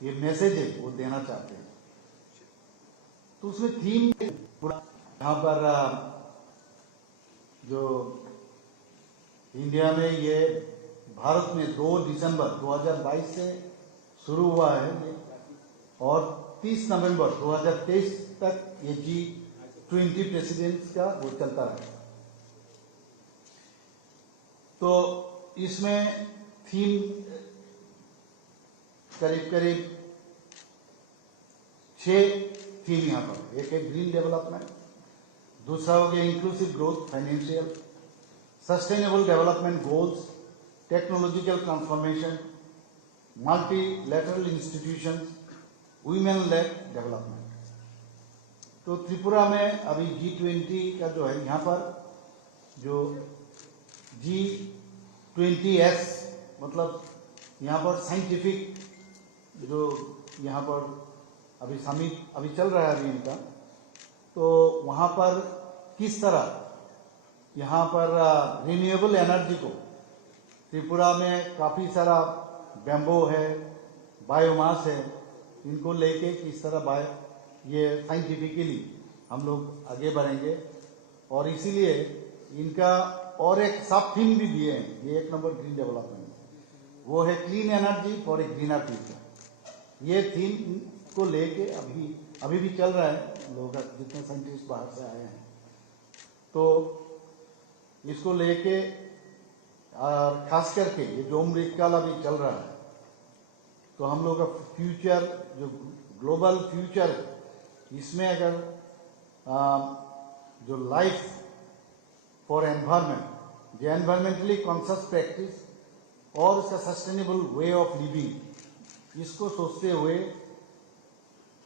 ये मैसेज है वो देना चाहते हैं। तो उसमें थीम पूरा यहाँ पर जो इंडिया में ये भारत में 2 दिसंबर 2022 से शुरू हुआ है ये, और 30 नवंबर 2023 तक ये G20 प्रेसिडेंट्स का वो चलता रहा। तो इसमें थीम करीब करीब 6 थीम यहाँ पर। एक है ग्रीन डेवलपमेंट, दूसरा हो गया inclusive growth, financial, sustainable development goals, technological transformation, multilateral institutions, women lead development. तो त्रिपुरा में अभी G20 का जो है यहाँ पर जो G20S मतलब यहाँ पर साइंटिफिक जो यहाँ पर अभी समिट अभी चल रहा है अभी इनका, तो वहाँ पर किस तरह यहाँ पर रिन्यूएबल एनर्जी को त्रिपुरा में काफ़ी सारा बैम्बो है, बायोमास है, इनको लेके किस तरह ये साइंटिफिकली हम लोग आगे बढ़ेंगे। और इसीलिए इनका और एक सब थीम भी दिए हैं, ये 1 नंबर ग्रीन डेवलपमेंट, वो है clean energy for a greener future. ये थीम को लेके अभी भी चल रहा है, लोग जितने साइंटिस्ट बाहर से आए हैं तो इसको लेके खास करके ये जो अमृतकाल अभी चल रहा है, तो हम लोग का फ्यूचर जो ग्लोबल फ्यूचर, इसमें अगर जो लाइफ फॉर एनवायरमेंट, जो एनवायरमेंटली कॉन्शियस प्रैक्टिस और उसका सस्टेनेबल वे ऑफ लिविंग, इसको सोचते हुए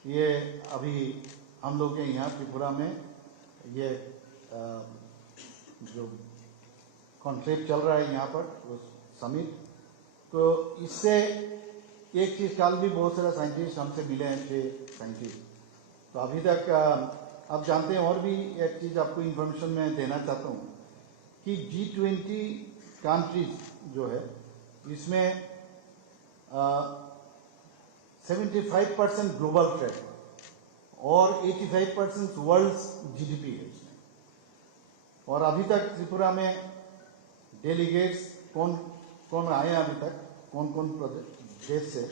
ये अभी हम लोग के यहाँ त्रिपुरा में ये जो कॉन्सेप्ट चल रहा है यहाँ पर समिट। तो इससे एक चीज़, कल भी बहुत सारे साइंटिस्ट हमसे मिले हैं, 6 साइंटिस्ट। तो अभी तक आप जानते हैं, और भी एक चीज़ आपको इन्फॉर्मेशन मैं देना चाहता हूँ कि G20 कंट्रीज जो है इसमें 75% ग्लोबल ट्रेड और 85% वर्ल्ड GDP है इसमें। और अभी तक त्रिपुरा में डेलीगेट्स कौन कौन आए हैं अभी तक, कौन कौन देश से?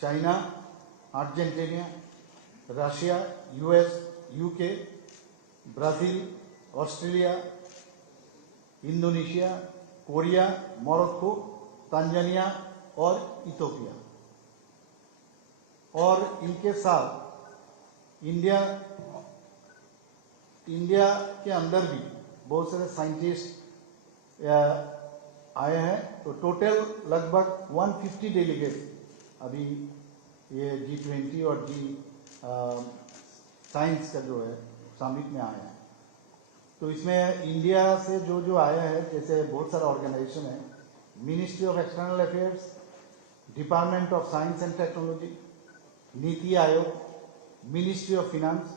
China, Argentina, Russia, US, UK, Brazil, Australia, Indonesia, Korea, Morocco, Tanzania और इथियोपिया। और इनके साथ इंडिया के अंदर भी बहुत सारे साइंटिस्ट आए हैं। तो टोटल लगभग 150 डेलीगेट अभी ये G20 और साइंस का जो है समिट में आया है। तो इसमें इंडिया से जो आया है, जैसे बहुत सारा ऑर्गेनाइजेशन है, ministry of external affairs, department of science and technology, NITI Aayog, ministry of finance,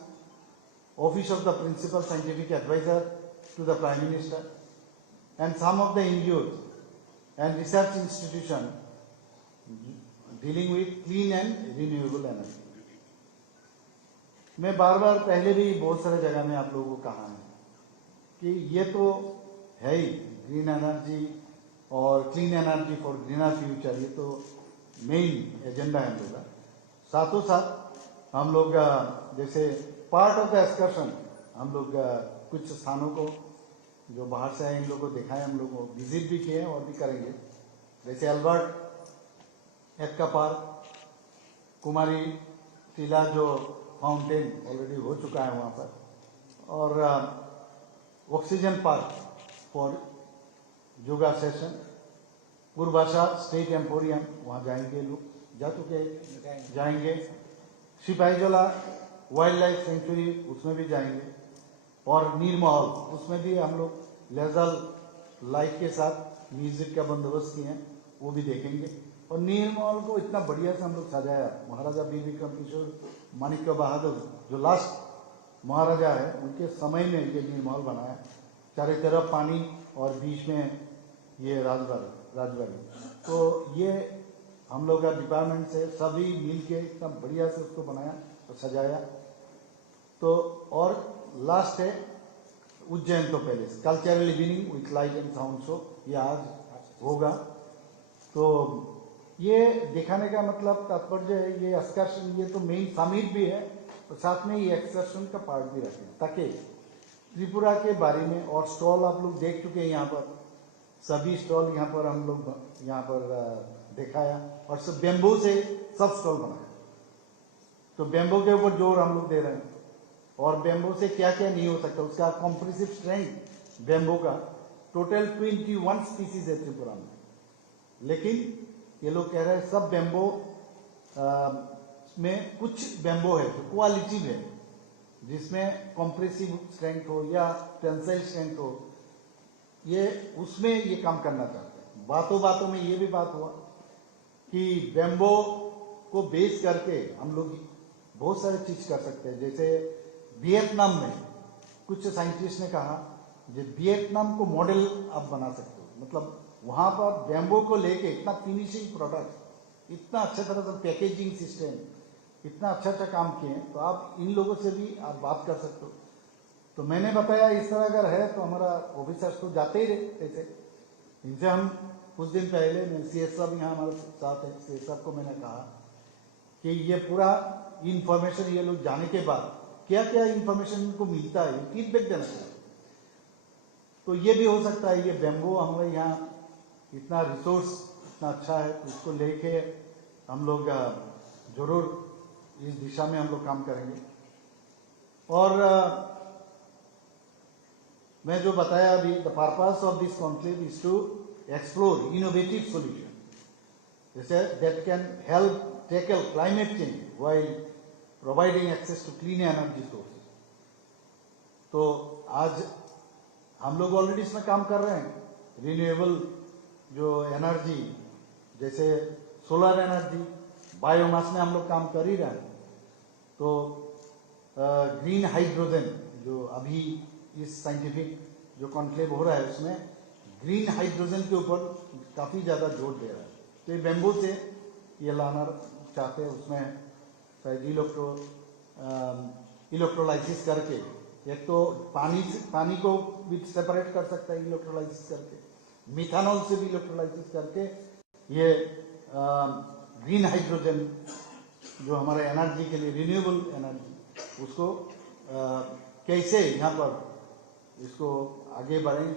office of the principal scientific adviser to the prime minister, and some of the NGOs and research institution dealing with clean and renewable energy। मैं बार बार पहले भी बहुत सारे जगह में आप लोगों को कहा है कि ये तो है ही ग्रीन एनर्जी और clean energy for greener future, ये तो मेन एजेंडा है हम लोग का। साथों साथ हम लोग जैसे पार्ट ऑफ द एक्सकर्शन हम लोग कुछ स्थानों को जो बाहर से आए इन लोगों को दिखाए, हम लोग को विजिट भी किए और भी करेंगे। जैसे अल्बर्ट एक्का पार्क, कुमारी टीला जो फाउंटेन ऑलरेडी हो चुका है वहाँ पर, और oxygen park for yoga session, Purbasha state emporium, वहाँ जाएंगे लोग, जा चुके जाएंगे। सिपाहीजला वाइल्ड लाइफ सेंचुरी, उसमें भी जाएंगे। और नीरमहल, उसमें भी हम लोग लेजर लाइट के साथ म्यूजिक का बंदोबस्त किए हैं, वो भी देखेंगे। और नीरमहल को इतना बढ़िया से हम लोग सजाया, महाराजा वीर विक्रम किशोर माणिक्य बहादुर जो लास्ट महाराजा है, उनके समय में ये नीरमहल बनाया। चारों तरफ पानी और बीच में ये राजबाड़ी। तो ये हम लोग का डिपार्टमेंट से सभी मिल के इतना बढ़िया से उसको बनाया और सजाया। तो और लास्ट है उज्जैन तो palace cultural evening with light and sound show, ये आज होगा। तो ये दिखाने का मतलब तात्पर्य है, ये एक्सकर्शन, ये तो मेन समिट भी है और साथ में ये एक्सकर्शन का पार्ट भी रखें ताकि त्रिपुरा के बारे में। और स्टॉल आप लोग देख चुके हैं, यहाँ पर सभी स्टॉल यहाँ पर हम लोग यहाँ पर दिखाया और सब बेम्बू से सब स्टॉल बनाया। तो बेम्बू के ऊपर जोर हम लोग दे रहे हैं और बेम्बू से क्या क्या नहीं हो सकता, उसका कॉम्प्रेसिव स्ट्रेंथ बेम्बू का टोटल 21 स्पीसीज है त्रिपुरा में। लेकिन ये लोग कह रहे हैं सब बेम्बो में कुछ बेम्बो है जो क्वालिटी है, जिसमें कॉम्प्रेसिव स्ट्रेंथ हो या टेंसाइल स्ट्रेंथ हो, ये उसमें ये काम करना चाहते हैं। बातों बातों में ये भी बात हुआ कि बेम्बो को बेस करके हम लोग बहुत सारे चीज कर सकते हैं। जैसे वियतनाम में कुछ साइंटिस्ट ने कहा जो वियतनाम को मॉडल आप बना सकते हो, मतलब वहां पर बेम्बो को लेके इतना फिनिशिंग प्रोडक्ट, इतना अच्छा तरह से पैकेजिंग सिस्टम, इतना अच्छा काम किए हैं। तो आप इन लोगों से भी आप बात कर सकते हो। तो मैंने बताया इस तरह अगर है तो हमारा ऑफिसर्स तो जाते ही रहते थे। इनसे हम कुछ दिन पहले CS साहब यहाँ हमारे साथ है, CS साहब को मैंने कहा कि ये पूरा इंफॉर्मेशन ये लोग जाने के बाद क्या क्या इंफॉर्मेशन इनको मिलता है, फीडबैक देना चाहिए। तो ये भी हो सकता है, ये बेम्बो हमारे यहाँ इतना रिसोर्स इतना अच्छा है, तो इसको लेके हम लोग जरूर इस दिशा में हम लोग काम करेंगे। और मैं जो बताया अभी, the purpose of this conclave is to explore innovative solution जैसे that can help tackle climate change while providing access to clean energy sources. तो आज हम लोग ऑलरेडी इसमें काम कर रहे हैं, रिन्यूएबल जो एनर्जी जैसे सोलर एनर्जी, बायोमास में हम लोग काम कर ही रहे हैं। तो ग्रीन हाइड्रोजन जो अभी इस साइंटिफिक जो कॉन्क्लेव हो रहा है उसमें ग्रीन हाइड्रोजन के ऊपर काफी ज्यादा जोर दे रहा है। तो ये बेम्बू से ये लाना चाहते हैं, उसमें शायद इलेक्ट्रोलाइसिस करके, एक तो पानी को भी सेपरेट कर सकता है इलेक्ट्रोलाइसिस करके, मिथानॉल से भी इलेक्ट्रोलाइसिस करके ये ग्रीन हाइड्रोजन जो हमारे एनर्जी के लिए रिन्यूएबल एनर्जी, उसको कैसे यहाँ पर इसको आगे बढ़ें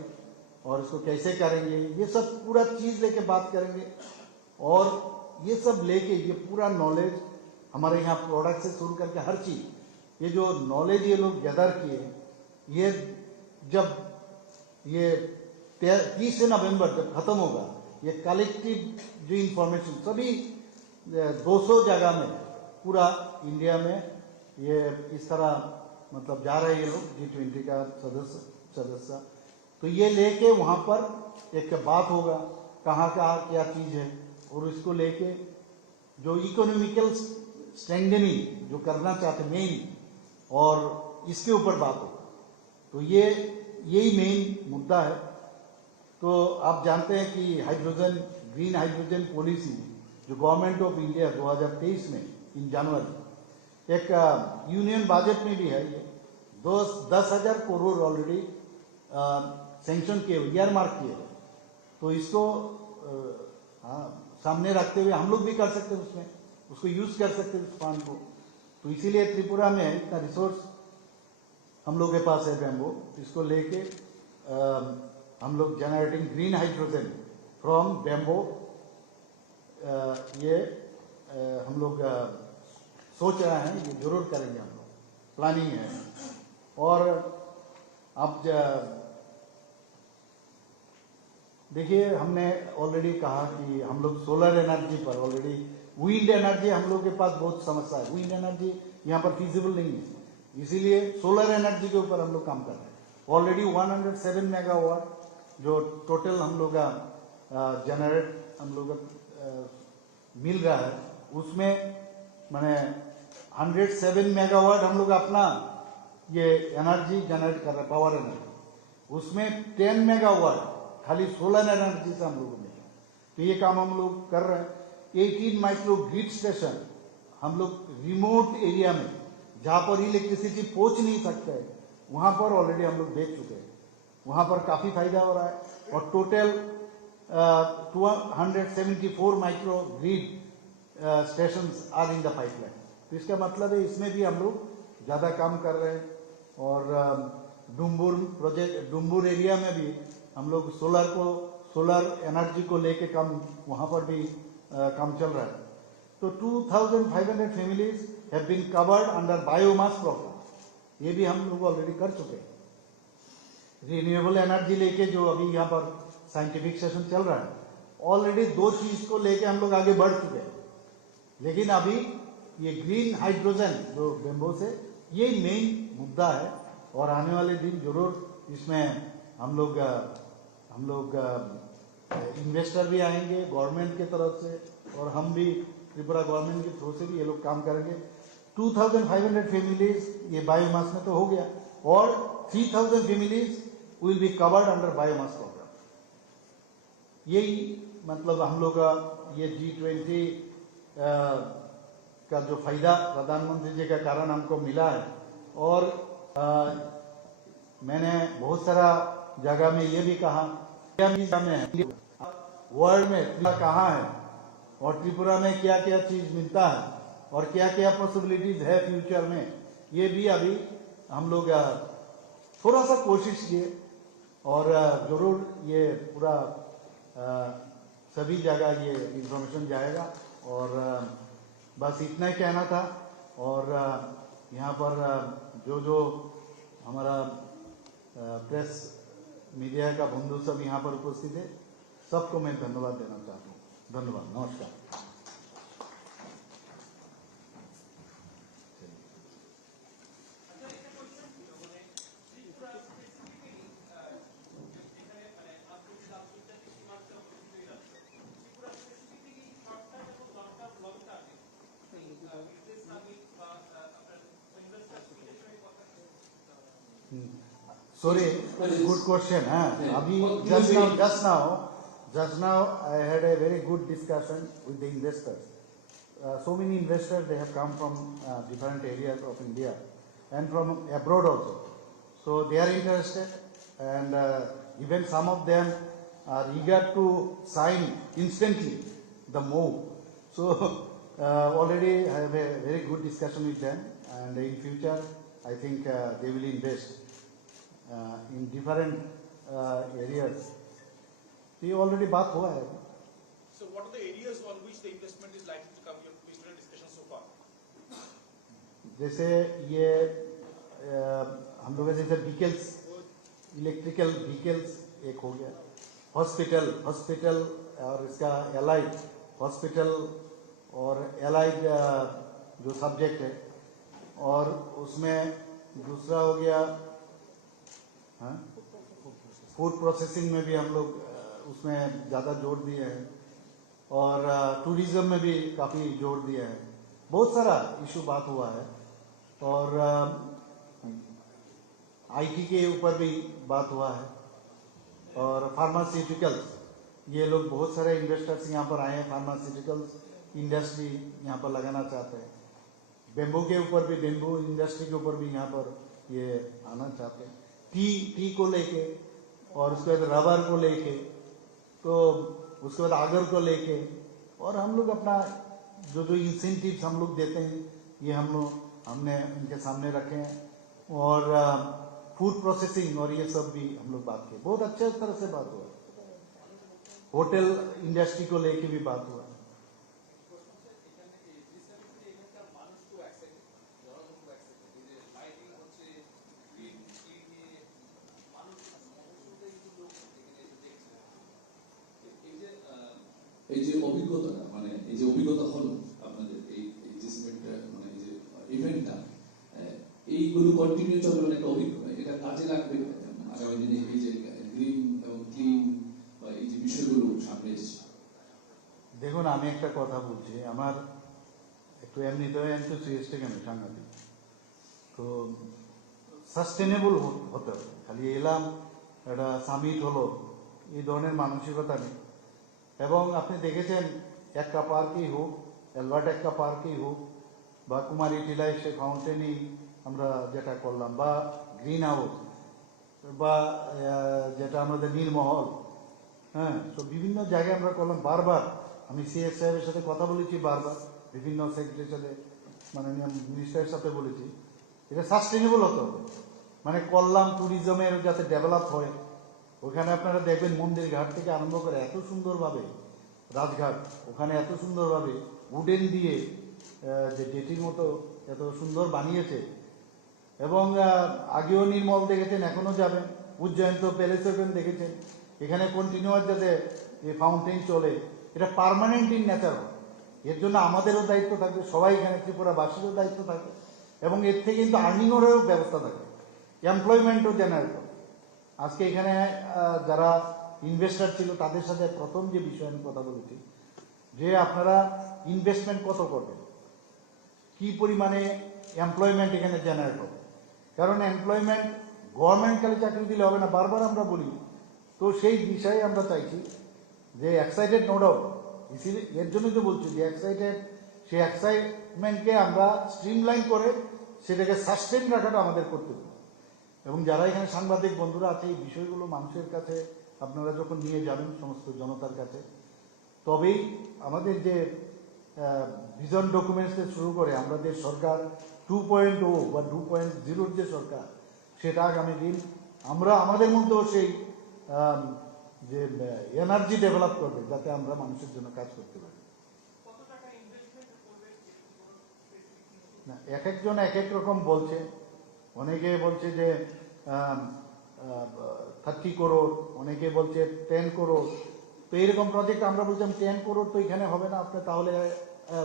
और इसको कैसे करेंगे, ये सब पूरा चीज लेके बात करेंगे। और ये सब लेके ये पूरा नॉलेज हमारे यहाँ प्रोडक्ट से शुरू करके हर चीज, ये जो नॉलेज ये लोग गैदर किए, ये जब ये 30 नवंबर जब खत्म होगा, ये कलेक्टिव जो इंफॉर्मेशन सभी 200 जगह में पूरा इंडिया में ये इस तरह मतलब जा रहे हैं ये लोग G20 का सदस्य। तो ये लेके वहां पर एक बात होगा कहाँ क्या चीज है, और इसको लेके जो इकोनॉमिकल स्ट्रेंथनिंग जो करना चाहते मेन, और इसके ऊपर बात होगा। तो ये यही मेन मुद्दा है। तो आप जानते हैं कि हाइड्रोजन ग्रीन हाइड्रोजन पॉलिसी जो गवर्नमेंट ऑफ इंडिया 2023 में इन जनवरी एक यूनियन बजट में भी है, ये 10,000 करोड़ ऑलरेडी सैंक्शन किए, ईयर मार्क किए। तो इसको सामने रखते हुए हम लोग भी कर सकते हैं, उसमें उसको यूज कर सकते हैं उस फंड को। तो इसीलिए त्रिपुरा में इतना रिसोर्स हम लोग के पास है बेम्बो, इसको लेके हम लोग generating green hydrogen from bamboo, ये हम लोग सोच रहे हैं, ये जरूर करेंगे, हम लोग प्लानिंग है। और अब देखिए हमने ऑलरेडी कहा कि हम लोग सोलर एनर्जी पर ऑलरेडी, विंड एनर्जी हम लोग के पास बहुत समस्या है, विंड एनर्जी यहाँ पर फिजिबल नहीं है, इसीलिए सोलर एनर्जी के ऊपर हम लोग काम कर रहे हैं। ऑलरेडी 107 मेगावाट जो टोटल हम लोग का जनरेट हम लोग मिल रहा है, उसमें मैंने 107 मेगावाट हम लोग अपना ये एनर्जी जनरेट कर रहे हैं, पावर एनर्जी। उसमें 10 मेगावाट खाली सोलर एनर्जी से हम लोगों को मिला। तो ये काम हम लोग कर रहे हैं। 18 माइक्रो ग्रिड स्टेशन हम लोग रिमोट एरिया में जहां पर इलेक्ट्रिसिटी पहुंच नहीं सकता है वहां पर ऑलरेडी हम लोग देख चुके हैं, वहां पर काफी फायदा हो रहा है। और total 274 micro grid stations are in the pipeline. तो इसका मतलब है इसमें भी हम लोग ज्यादा काम कर रहे हैं। और डुम्बुर प्रोजेक्ट, डुम्बुर एरिया में भी हम लोग सोलर एनर्जी को लेके काम, वहां पर भी काम चल रहा है। तो 2500 families have been covered under biomass programme, ये भी हम लोग ऑलरेडी कर चुके हैं। रिन्यूएबल एनर्जी लेके जो अभी यहाँ पर साइंटिफिक सेशन चल रहा है, ऑलरेडी 2 चीज को लेके हम लोग आगे बढ़ चुके हैं। लेकिन अभी ये ग्रीन हाइड्रोजन जो बेम्बो से, ये मेन मुद्दा है। और आने वाले दिन जरूर इसमें हम लोग इन्वेस्टर भी आएंगे गवर्नमेंट की तरफ से, और हम भी त्रिपुरा गवर्नमेंट के थ्रू से भी ये लोग काम करेंगे। 2500 फैमिलीज ये बायोमास में तो हो गया, और 3000 families will be covered under biomass programme. यही मतलब हम लोग का ये G20 का जो फायदा प्रधानमंत्री जी के कारण हमको मिला है। और मैंने बहुत सारा जगह में ये भी कहा वर्ल्ड में त्रिपुरा कहाँ है और त्रिपुरा में क्या क्या चीज मिलता है और क्या क्या पॉसिबिलिटीज है फ्यूचर में, ये भी अभी हम लोग थोड़ा सा कोशिश किए। और जरूर ये पूरा सभी जगह ये इंफॉर्मेशन जाएगा। और बस इतना ही कहना था। और यहाँ पर जो हमारा प्रेस मीडिया का बंधु सब यहाँ पर उपस्थित है, सबको मैं धन्यवाद देना चाहता हूँ। धन्यवाद, नमस्कार। Sorry, good question. Abhi just now I had a very good discussion with the investors. So many investors, they have come from different areas of India and from abroad also. So they are interested, and even some of them are eager to sign instantly the move. So already I have a very good discussion with them, and in future I think they will invest in different areas. ये already बात हुआ है. So what are the areas on which the investment is likely to come? You have been discussion so far. जैसे ये हम लोग जैसे vehicles, electrical vehicles एक हो गया, हॉस्पिटल और इसका एलाइड हॉस्पिटल और एलाइड जो सब्जेक्ट है, और उसमें दूसरा हो गया फूड प्रोसेसिंग में भी हम लोग उसमें ज़्यादा जोर दिए हैं, और टूरिज्म में भी काफ़ी जोर दिए हैं। बहुत सारा इशू बात हुआ है, और आईटी के ऊपर भी बात हुआ है, और फार्मास्यूटिकल्स, ये लोग बहुत सारे इन्वेस्टर्स यहाँ पर आए हैं, फार्मास्यूटिकल्स इंडस्ट्री यहाँ पर लगाना चाहते हैं। बेम्बू के ऊपर भी, बेम्बू इंडस्ट्री के ऊपर भी यहाँ पर ये आना चाहते हैं। टी को लेके, और उसके बाद रबर को लेके, तो उसके बाद आगर को लेके, और हम लोग अपना जो इंसेंटिव्स हम लोग देते हैं ये हमने इनके सामने रखे हैं। और फूड प्रोसेसिंग और ये सब भी हम लोग बात किए, बहुत अच्छे तरह से बात हुआ। होटल इंडस्ट्री को लेके भी बात हुआ। এই যে অভিজ্ঞতাটা, মানে এই যে অভিজ্ঞতা হলো আপনাদের এই যে মানে এই যে ইভেন্টটা, এইগুলো কন্টিনিউ চলবে, মানে একটা অভিজ্ঞতা, এটা কাজে লাগবে আগামী দিনে এই যে গ্রিন এবং ক্লিন বা এই যে বিষয়গুলো সামনে এসেছে। দেখুন, আমি একটা কথা বলছি, আমার একটু এমনিতে এনথুসিয়াস্টিক আমি সাংঘাতিক, তো সাস্টেনেবল হতে হবে। খালি এলাম একটা সামিট হলো, এই ধরনের মানসিকতা নেই। এবং আপনি দেখেছেন একটা পার্কেই হোক, অ্যালবার্ট একটা পার্কেই হোক, বা কুমারী টিলায় সে ফাউন্টেনেই আমরা যেটা করলাম, বা গ্রিন হাউস, বা যেটা আমাদের নীলমহল, হ্যাঁ, তো বিভিন্ন জায়গায় আমরা করলাম। বারবার আমি সিএস সাহেবের সাথে কথা বলেছি, বারবার বিভিন্ন সেক্রেটারির সাথে, মাননীয় মিনিস্টারের সাথে বলেছি, এটা সাস্টেনেবল হতে হবে। মানে করলাম ট্যুরিজমের যাতে ডেভেলপ হয়। ওখানে আপনারা দেখবেন মন্দির ঘাট থেকে আরম্ভ করে এত সুন্দরভাবে রাজঘাট, ওখানে এত সুন্দরভাবে উডেন দিয়ে যে জেটির মতো এত সুন্দর বানিয়েছে। এবং আগেও নির্মল দেখেছেন, এখনো যাবেন। উজ্জয়ন তো প্যালেস ওপেন দেখেছেন। এখানে কন্টিনিউয়াস যাতে ফাউন্টেন চলে, এটা পার্মানেন্ট ইন নেচার। এর জন্য আমাদেরও দায়িত্ব থাকবে, সবাই এখানে ত্রিপুরাবাসীরও দায়িত্ব থাকবে, এবং এর থেকে কিন্তু আর্নিংয়েরও ব্যবস্থা থাকবে, এমপ্লয়মেন্টও জেনারেট হবে। আজকে এখানে যারা ইনভেস্টার ছিল তাদের সাথে প্রথম যে বিষয়ে আমি কথা বলেছি, যে আপনারা ইনভেস্টমেন্ট কত করবেন, কি পরিমাণে এমপ্লয়মেন্ট এখানে জেনারেট হবে। কারণ এমপ্লয়মেন্ট গভর্নমেন্ট খালি চাকরি দিলে হবে না, বারবার আমরা বলি। তো সেই বিষয়ে আমরা চাইছি যে এক্সাইটেড নো ডাউট, এর জন্যই তো বলছি যে এক্সাইটেড, সেই এক্সাইটমেন্টকে আমরা স্ট্রিমলাইন করে সেটাকে সাস্টেন রাখাটা আমাদের কর্তব্য। এবং যারা এখানে সাংবাদিক বন্ধুরা আছে, এই বিষয়গুলো মানুষের কাছে আপনারা যখন নিয়ে যাবেন, সমস্ত জনতার কাছে, তবেই আমাদের যে ভিজন ডকুমেন্টস থেকে শুরু করে আমাদের সরকার 2.0 বা 2.0 যে সরকার, সেটা আগামী দিন আমরা আমাদের মধ্যেও সেই যে এনার্জি ডেভেলপ করবে, যাতে আমরা মানুষের জন্য কাজ করতে পারি। না, এক একজন এক এক রকম বলছে। অনেকে বলছে যে 30 করোড়, অনেকে বলছে 10 করোড়। তো এইরকম প্রজেক্ট আমরা বলছিলাম 10 করোড় তো এখানে হবে না, আপনি তাহলে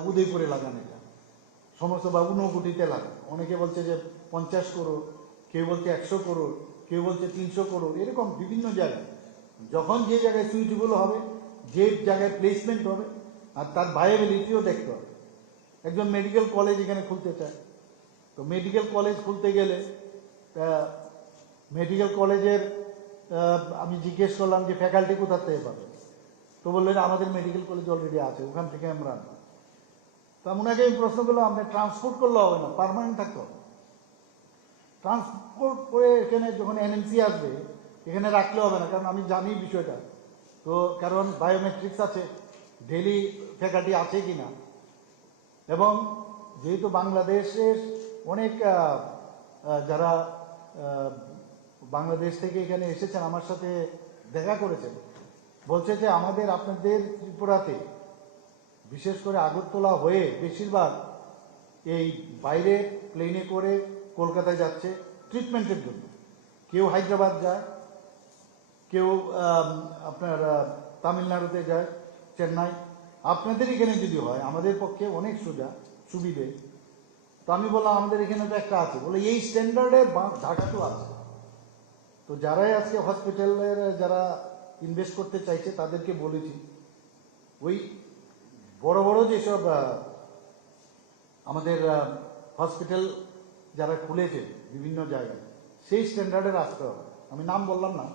উদয়পুরে লাগান, এটা সমস্ত বা ঊনকোটিতে লাগান। অনেকে বলছে যে 50 করোড়, কেউ বলছে 100 করোড়, কেউ বলছে 300 করোড়, এরকম বিভিন্ন জায়গায়। যখন যে জায়গায় সুইটেবল হবে, যে জায়গায় প্লেসমেন্ট হবে, আর তার ভায়াবিলিটিও দেখতে হবে। একজন মেডিকেল কলেজ এখানে খুলতে চায়, তো মেডিকেল কলেজ খুলতে গেলে মেডিকেল কলেজের আমি জিজ্ঞেস করলাম যে ফ্যাকাল্টি কোথা থেকে পাবে, তো বললেন আমাদের মেডিকেল কলেজ অলরেডি আছে, ওখান থেকে আমরা আনবো। তো ওনাকে এই প্রশ্ন করলাম, আপনি ট্রান্সপোর্ট করলে হবে না, পার্মানেন্ট থাকতে হবে। ট্রান্সপোর্ট করে এখানে যখন এনএমসি আসবে, এখানে রাখলে হবে না, কারণ আমি জানি বিষয়টা। তো কারণ বায়োমেট্রিক্স আছে, ডেলি ফ্যাকাল্টি আছে কিনা। এবং যেহেতু বাংলাদেশের অনেক যারা বাংলাদেশ থেকে এখানে এসেছেন, আমার সাথে দেখা করেছেন, বলছে যে আমাদের আপনাদের ত্রিপুরাতে বিশেষ করে আগরতলা হয়ে বেশিরভাগ এই বাইরে প্লেনে করে কলকাতায় যাচ্ছে ট্রিটমেন্টের জন্য। কেউ হায়দ্রাবাদ যায়, কেউ আপনার তামিলনাড়ুতে যায়, চেন্নাই। আপনাদের এখানে যদি হয় আমাদের পক্ষে অনেক সুবিধে। তো আমি বললাম আমাদের এখানে তো একটা আছে, বলে এই স্ট্যান্ডার্ডে ঢাকাতেও আছে। তো যারাই আজকে হসপিটালের যারা ইনভেস্ট করতে চাইছে তাদেরকে বলেছি, ওই বড় বড় যেসব আমাদের হসপিটাল যারা খুলেছে বিভিন্ন জায়গায়, সেই স্ট্যান্ডার্ডের আসতে হবে। আমি নাম বললাম না,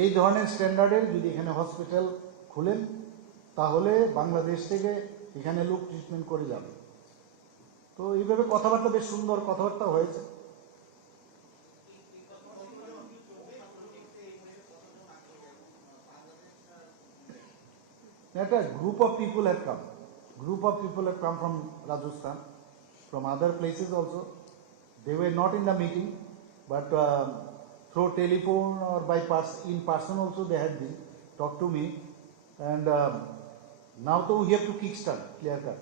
এই ধরনের স্ট্যান্ডার্ডের যদি এখানে হসপিটাল খুলেন, তাহলে বাংলাদেশ থেকে এখানে লোক ট্রিটমেন্ট করে যাবে। তো এইভাবে কথাবার্তা, বেশ সুন্দর কথাবার্তা হয়েছে। একটা group of people have come. Group of people have come from Rajasthan, from other places also. They were not in the meeting, but through telephone or by in person also they had been talked to me. And now though we have to kickstart, clear cut.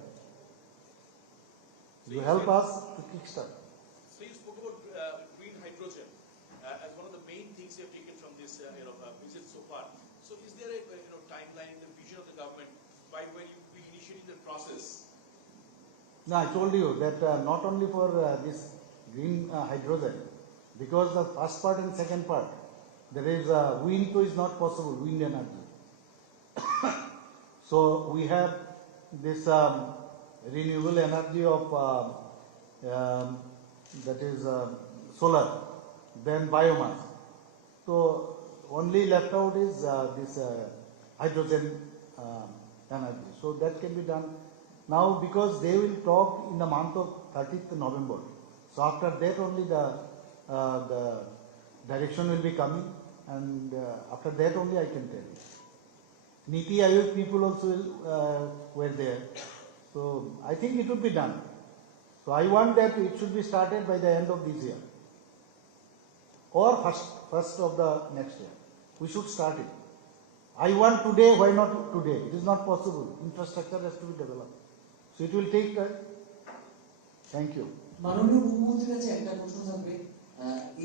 You help us to kickstart. So you spoke about green hydrogen as one of the main things you have taken from this visit so far. So is there a timeline, the vision of the government by when you will be initiating the process? No, I told you that not only for this green hydrogen, because the first part and second part, there is wind, so is not possible, wind energy. So we have this renewable energy of that is solar, then biomass. So only left out is this hydrogen energy. So that can be done now because they will talk in the month of 30th November. So after that only the direction will be coming, and after that only I can tell you. Niti Aayog people also were there. So I think it would be done. So I want that it should be started by the end of this year or first of the next year. We should start it. I want today, why not today? It is not possible. Infrastructure has to be developed. So it will take time. Thank you. মাননীয় মুখ্যমন্ত্রীর কাছে একটা প্রশ্ন থাকবে,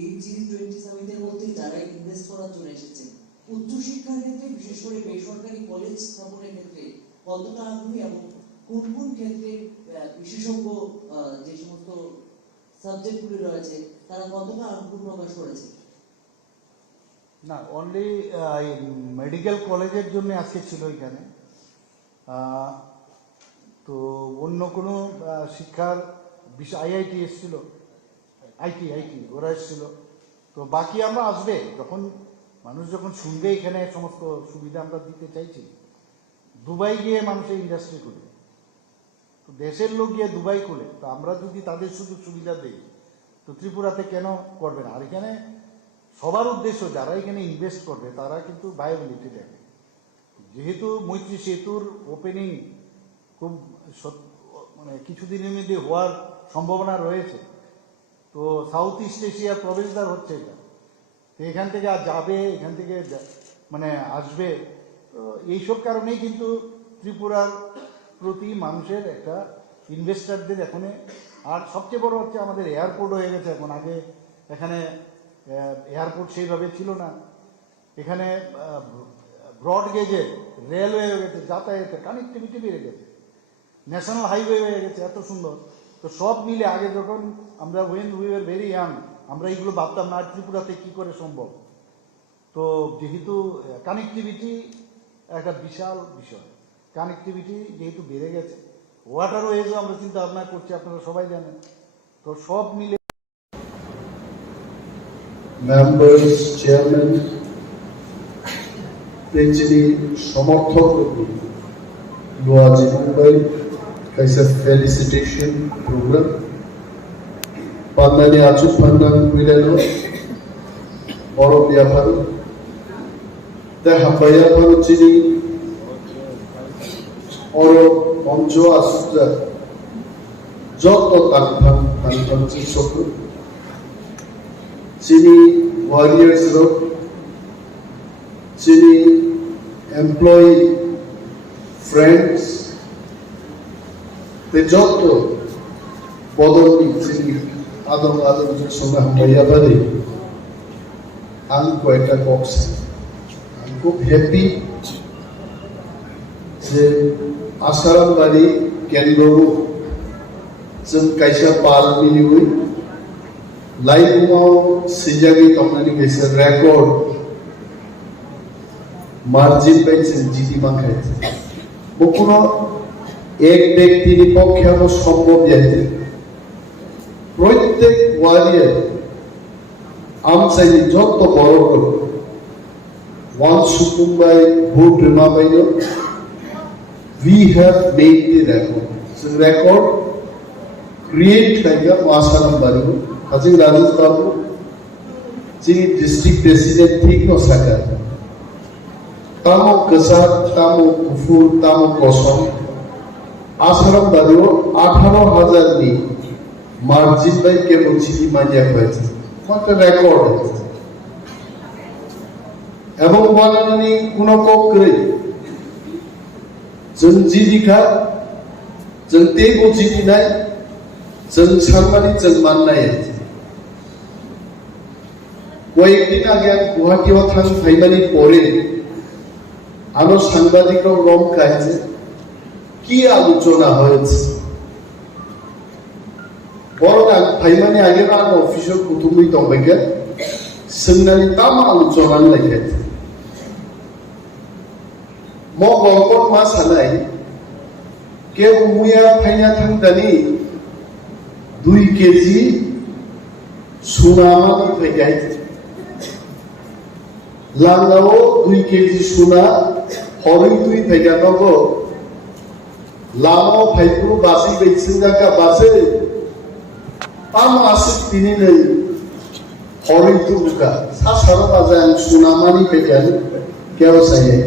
এই G20 সামিটের মধ্যে যারা invest করার জন্য এসেছেন উচ্চশিক্ষার ক্ষেত্রে বিশেষ করে বেসরকারি কলেজ স্থাপনের ক্ষেত্রে কতটা আগ্রহী এবং কোন কোন ক্ষেত্রে বিশেষজ্ঞ যে সমস্ত সাবজেক্টগুলি রয়েছে তারা কতটা আগ্রহ প্রকাশ করেছে? না, অনলি মেডিকেল কলেজের জন্য আজকে ছিল এখানে, তো অন্য কোনো শিক্ষার বিষয় আইআইটি এসেছিল, আইটি ওরা এসেছিল। তো বাকি আমরা আসবে যখন মানুষ যখন শুনবে এখানে সমস্ত সুবিধা আমরা দিতে চাইছি। দুবাই গিয়ে মানুষের ইন্ডাস্ট্রি খুলে, তো দেশের লোক গিয়ে দুবাই খুলে, তো আমরা যদি তাদের সুযোগ সুবিধা দিই তো ত্রিপুরাতে কেন করবে না? আর এখানে সবার উদ্দেশ্য যারা এখানে ইনভেস্ট করবে তারা কিন্তু ভায়াবিলিটি দেখে। যেহেতু মৈত্রী সেতুর ওপেনিং খুব মানে কিছুদিনের মধ্যে হওয়ার সম্ভাবনা রয়েছে, তো সাউথ ইস্ট এশিয়ার প্রবেশদ্বার হচ্ছে এটা, তো এখান থেকে আর যাবে, এখান থেকে মানে আসবে, তো এইসব কারণেই কিন্তু ত্রিপুরার প্রতি মানুষের একটা ইনভেস্টারদের এখন। আর সবচেয়ে বড় হচ্ছে আমাদের এয়ারপোর্ট হয়ে গেছে এখন। আগে এখানে এয়ারপোর্ট সেইভাবে ছিল না, এখানে ব্রড গেজে রেলওয়ে হয়ে গেছে, যাতায়াতের কানেক্টিভিটি বেড়ে গেছে, ন্যাশনাল হাইওয়ে হয়ে গেছে, এত সুন্দর। তো সব মিলে আগে যখন আমরা উই ওয়ার ভেরি ইয়াং আমরা এইগুলো ভাবতাম না, ত্রিপুরাতে কি করে সম্ভব। তো যেহেতু কানেক্টিভিটি একটা বিশাল বিষয়, কানেক্টিভিটি যেহেতু বেড়ে গেছে, ওয়াটারওয়েজও আমরা চিন্তা ভাবনা করছি, আপনারা সবাই জানেন। তো সব মিলে members, chairman, PhD সমর্থক Luaji Mumbai has a felicitation program. Pandani Achu Pandan Milano, Orobia Paru, the Hambaya Paruchini, Oro Monjo Asuja, Joto Takpan, and Soku. Chini Warriors Road, Chini Employee Friends, the Joto Bodoni, Chini Adam Sona Mayabadi, I'm quite a box. I'm quite happy that Asaram Bari Kendro, some Kaisha Pal Miniwi. Live now, Sijagi Tomani is a record margin bench in GT market. Bokuno, এক ব্যক্তির পক্ষে আমার সম্ভব যাইতে প্রত্যেক warrior আমসাইনি যত বড় করব ওয়ান সুকুম্বাই ভোট রিমাবাইল we have made the record. So record create like a Masaram Baru. Hajing Rajesh Babu, Chini district president ঠিক no sakar. Tamo Kasar, Tamo Kufur, Tamo Kosam. Asaram Baru, 18,000 ni margin by কেবল চিঠি মানিয়া হয়েছে। কত record এবং বানানি কোন করে जों जिदिखा जों तेगो जिदिनाय जों सानमानि जों माननाय কয়েকদিন আগে গুয়াহাটিও থাং ফাইমানি পরে আরো সাংবাদিকরাও রং খাইছে কি আলোচনা হয়েছে বড় ফাইমানি আগে না অফিসিয়াল কুতুবই দমবেগে সোনালি তাম আলোচনা লেখেছে mo gongkon ma sanai ke umuya phaina thangdani 2 kg suna ma phaigai langao 2 kg suna horoi tui phaiga nogo लामाव फाइखौ बासि बैसिंगाका बासे पाम आसिक तिनि नै हरि तुका सा सारो बाजां सुनामानि पेगान केव साये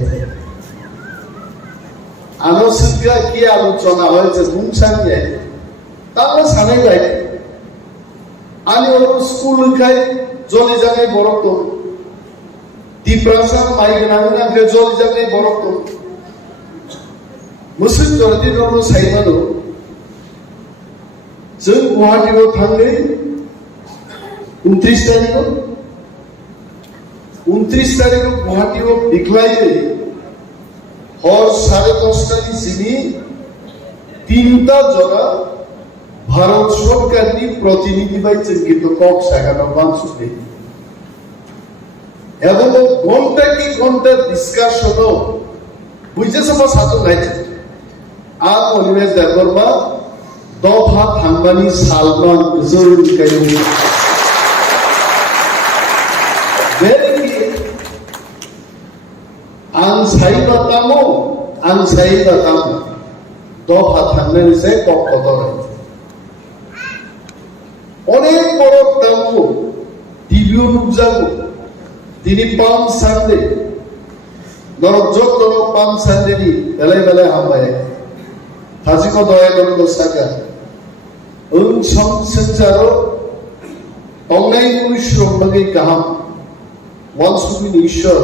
आनो सिगा कि आलोचना হয় যে বুনসানিয়ে তাও সানাই লাই আনি ওর স্কুল খাই জলি জায়গায় বরক তো ডিপ্রাসার মাইগ্রানা কে জলি জায়গায় বরক তো मुस्लिम जरदी ननो साइमानो जों गुवाहाटीआव थांनो 29 तारिखआव गुवाहाटीआव बिख्लायो हर 10:30 सिनि 3टा जरा भारत सरकारनि प्रतिनिधि बाय जों किन्तु কক সাগানো मानसुदे এবং ঘন্টা কি ঘন্টা ডিসকাশনও বুঝেছ বা সাথে নাইছে আর অনিমেষ দেববর্মা দফা থাংবানি সালমান জরুরি কায়ো বেরি আং সাইবাতামো দফা থাংনানি সে কত অনেক বড় দামো টিভিও নুবজাগো তিনি পাম সানডে নরজতন পাম সানডেনি বেলায় হামবায় थाजिको दया गर्नु साका संसारो अंगाई कुश्रम बगे गाहाम वानसुबिन ईश्वर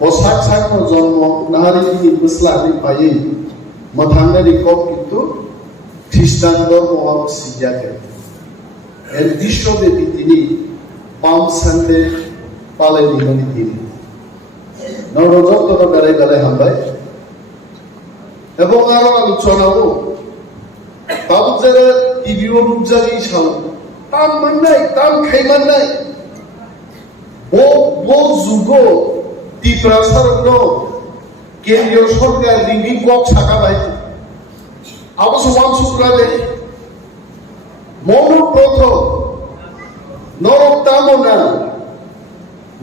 बसाक साकनो जन्म नाहारिनि बस्लानि पायै मथांगानि कप किन्तु ख्रिस्टान धर्मआव सिजाखै एल विश्वब्यापी तिनि पाम सानडे पालयनि माने तिनि नरजतन बेलाय हामबाय এবং আরো আলোচনাও বাবু যারা টিভিও রূপজাগি সাল তাম মাননাই তাম খাইমাননাই ও যুগ টিপ্রাসারগ্ন কেন্দ্রীয় সরকার রিঙ্গি কক সাকাবাই অবশ্য ওয়ানসুক্রালে মৌন প্রথম নরক তামনা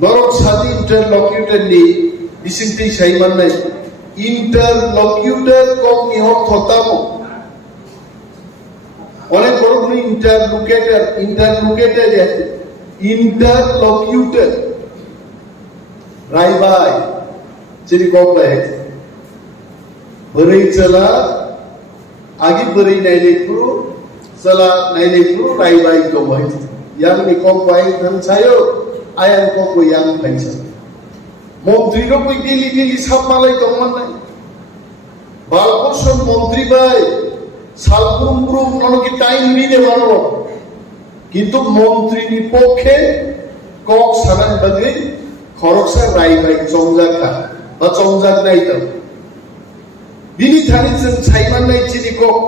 নরক স্বাধীন ইন্টারলকিউটর নি বিসিংটি সাইমাননাই ইন্টারলকিউটর কক নিহত হতামো অনেক বড় কোনো ইন্টারলকিউটর রাইবাই যিনি কক বাই বरै চলা আগে বरै নাইলেপুরু চলা নাইলেপুরু রাইবাই দবাই ইয়াংনি কক বাই থান ছায়ো আয়ান কক ইয়াং ফাইছা মন্ত্রীর কই দিলি সাবমালাই দমন নাই বালকোষণ মন্ত্রী ভাই সালপুরুম ননকি টাইম নিতে পারো কিন্তু মন্ত্রীর পক্ষে কক সানান বাগে খরকসা রাই ভাই চংজাকা বা চংজাক নাই তো বিনি থানি ছাইমান নাই চিনি কক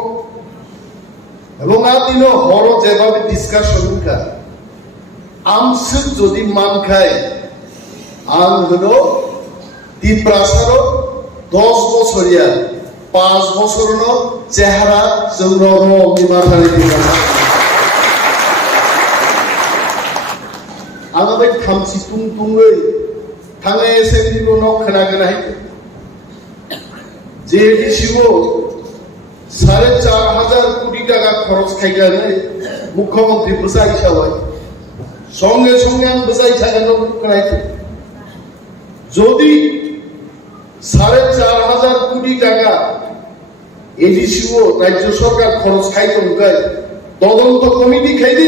এবং আদিন হর যেভাবে ডিসকাশন কা আমসু যদি মান খায় আং হলো টিপ্রাসারো 10 বছরিয়া 5 বছরনো চেহারা জৌরম বিমাথারে দিবা আমাদের খামসি তুংতুংই থাঙে এসেন্ডিলো ন খনাগনাই যে ডিসিও 4,500 কোটি টাকা খরচ খাইগানে মুখ্যমন্ত্রী বুঝাই সবাই সঙ্গে আম বুঝাই থাকানো করাইতে যদি 4,500 কোটি টাকা এডিসিও রাজ্য সরকার খরচ খাইতো তদন্ত কমিটি খাইতে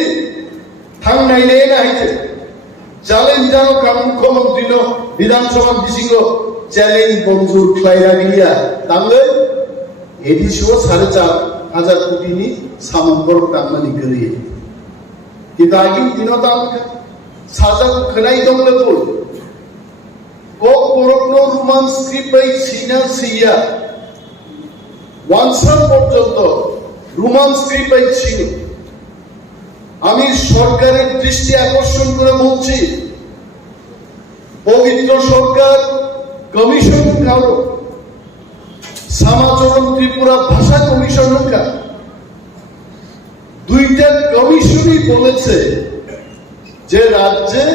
থাং নাইলে না হইতে চ্যালেঞ্জ জানো কাম মুখ্যমন্ত্রী নো বিধানসভা বিসিঙ্গ চ্যালেঞ্জ মঞ্জুর খাইরা গিয়া তাহলে এডিসিও 4,500 কোটি নি সামন্তর কামনি করিয়ে কিন্তু আগিন দিনও দাম সাজা খনাই দমলে তো কোরকনো রোমান স্ক্রিপ্ট সিনা সিয়া ওয়ানসার পর্যন্ত রোমান স্ক্রিপ্ট ছিল আমি সরকারের দৃষ্টি আকর্ষণ করে বলছি পবিত্র সরকার কমিশন কারো সমাচরণ ত্রিপুরা ভাষা কমিশন দুইটা কমিশনই বলেছে যে রাজ্যে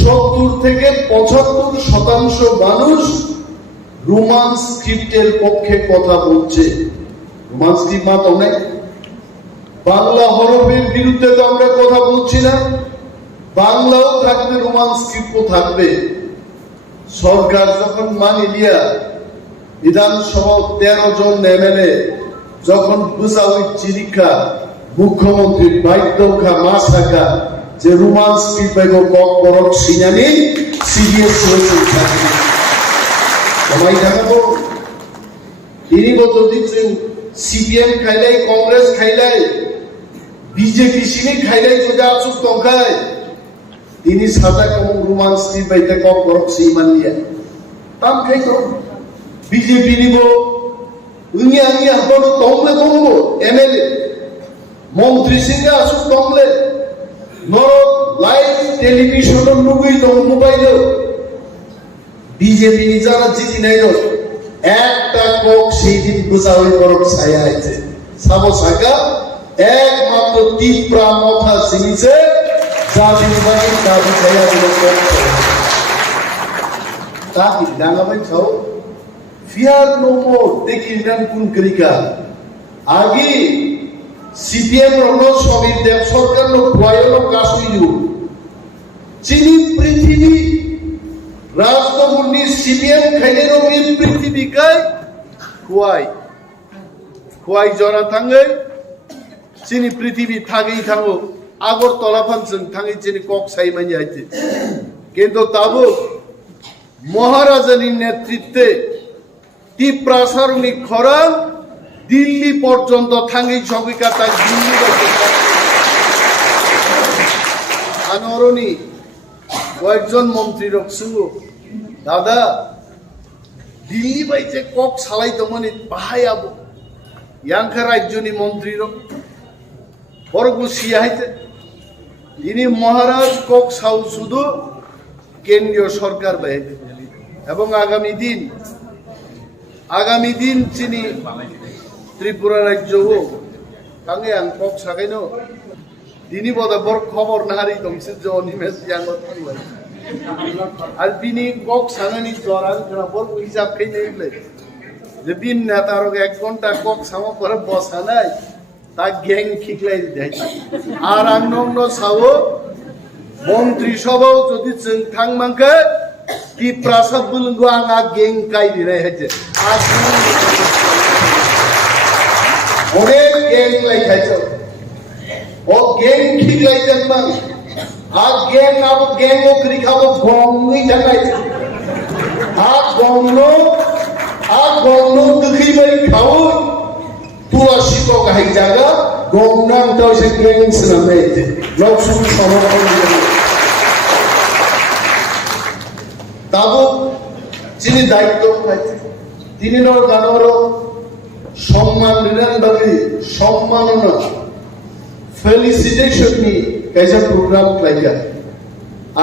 70 থেকে 75% মানুষ রোমান স্ক্রিপ্টের পক্ষে কথা বলছে। রোমান স্ক্রিপ্ট মা তো নাই, বাংলা হরফের বিরুদ্ধে তো আমরা কথা বলছি না। বাংলাও থাকবে, রোমান স্ক্রিপ্টও থাকবে। সরকার যখন মানে লিয়া বিধানসভা 13 জন এমএলএ যখন বুঝাউই চিরিখা মুখ্যমন্ত্রী বাধ্যখা মাস থাকা যে রোমান স্ক্রিপ্ট পাইব কক বরক সিনানি সিরিয়াস হয়েছে সবাই জানাবো। তিনি বছর দিচ্ছেন সিপিএম খাইলাই, কংগ্রেস খাইলাই, বিজেপি সিনি খাইলাই যদি আসুক টঙ্কায় তিনি সাদা কম রোমান স্ক্রিপ্ট পাইতে কক বরক সিমান নিয়ে তাম খাইতো বিজেপি নিব উনি আমি আপনার তমলে তমবো এমএলএ মন্ত্রী সিংহে আসুক তমলে নরক লাইভ টেলিভিশনের লুগুই তম মোবাইল বিজেপি যারা জিতি নাই একটা কক সেই দিন বোঝা হয়ে বরক ছায়া আছে সাবো সাকা একমাত্র তীব্রা মথা সিনিছে জাতির বাড়ি দাবি ছায়া দিল তা কি ডাঙাবাই ছাও ফিয়ার নো মোর দেখি নাম কোন করিকা আগে সিপিএম রনো সমীর দেব সরকার নো ভয়নো কাশুইলু চিনি পৃথিবী রাজনগরনি সিপিএম খাইলে রবি পৃথিবী কাই খুয়াই জরা থাঙ্গে চিনি পৃথিবী থাকেই থাঙ্গো আগরতলা ফাংশন থাঙ্গে চিনি কক সাই মানি আইতে কিন্তু তাবো মহারাজানি নেতৃত্বে তীব্রাসারণী খরাং দিল্লি পর্যন্ত থাঙ্গি সবিকা তাই দিল্লি আনরণী কয়েকজন মন্ত্রী রকসু দাদা দিল্লি বাইতে কক সালাই তো মানে বাহাই আবো ইয়াংখা রাজ্যনি মন্ত্রী বরগ সিয়াইতে তিনি মহারাজ কক সাউ শুধু কেন্দ্রীয় সরকার বাইতে এবং আগামী দিন চিনি ত্রিপুরা রাজ্য হোক তাঙ্গে আং কক সাকাইনো তিনি বরাবর খবর নাহারি দংসে যে অনিমেষ জাঙ্গত থাকলে আর তিনি কক সাঙানি জরাং বর হিসাব খাই নেইলে যে দিন না তার 1 ঘন্টা কক সামা করে বসা নাই তা গ্যাং খিকলাই দেয় আর অন্য সাও মন্ত্রী সভাও যদি থাং মাংকে কি প্রাসাদ বুলঙ্গো আঙা গ্যাং কাই দিলে হয়েছে আর অনেক গ্যাং লাই খাইছে ও গ্যাং খিকলাই জানবাং আর গ্যাং আবো গ্যাং ও করি খাবো গংই জানাইছে আর গংনো দুখি বাই খাও তুলসী को कहीं जागा गोमनाम तो से गेंग्स नामे थे लोग सुन समर्थन ताबो যিনি দায়িত্ব পাইছে তিনি নর গানর সম্মান দিলেন বাকি সম্মাননা ফেলিসিটেশন নি কাজা প্রোগ্রাম লাইকা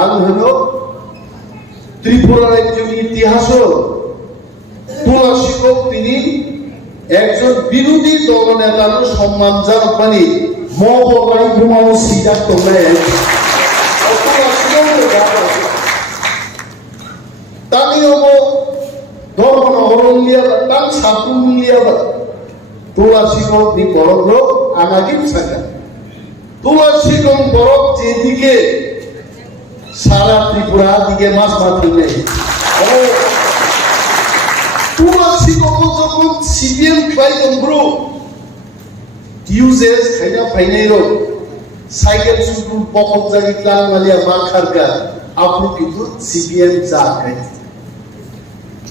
আল হলো ত্রিপুরা রাজ্যের ইতিহাস তুলসী को তিনি একজন বিরোধী দলনেতার সম্মান জানানি মবাই ঘুমাও সিদ্ধান্ত নেয় তামিও ধর্ম হরলিয়া তাম সাপুলিয়া তুলসী নি বরক আগাকি সাকা তুলসী বরক যেদিকে সারা ত্রিপুরা দিকে মাছ মারতে তুলসী যখন সিপিএম খাই তন্ত্রো ইউজেস খাইনা ফাইনাইরো সাইকেল শুধু পকম জাগি ক্লান মালিয়া মা খারকা আপনি কিন্তু সিপিএম যা খাই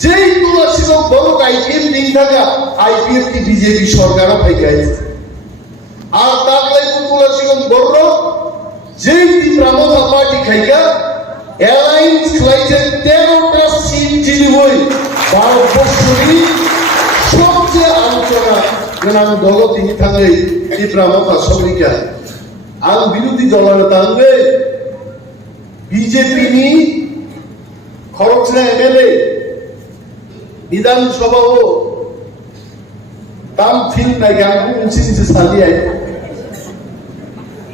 যেই তুলসী বড় আইপিএম দিন থাকা আইপিএম কি বিজেপি সরকারও পাই গাইছে আর তার লাইক তুলসী বড় যেই ত্রিপুরা পার্টি খাইকা অ্যালায়েন্স খাইছে 13টা সিট জিলি হই ভারতবর্ষেরই সবচেয়ে আলোচনা কেন দল তিনি থাকলে ত্রিপুরা মতা সবরিকা আর বিরোধী দলের তাঙ্গে বিজেপি নি খরচনা এমএলএ বিধানসভা ও দাম ফিল নাই গান উনসিনসে সালি আই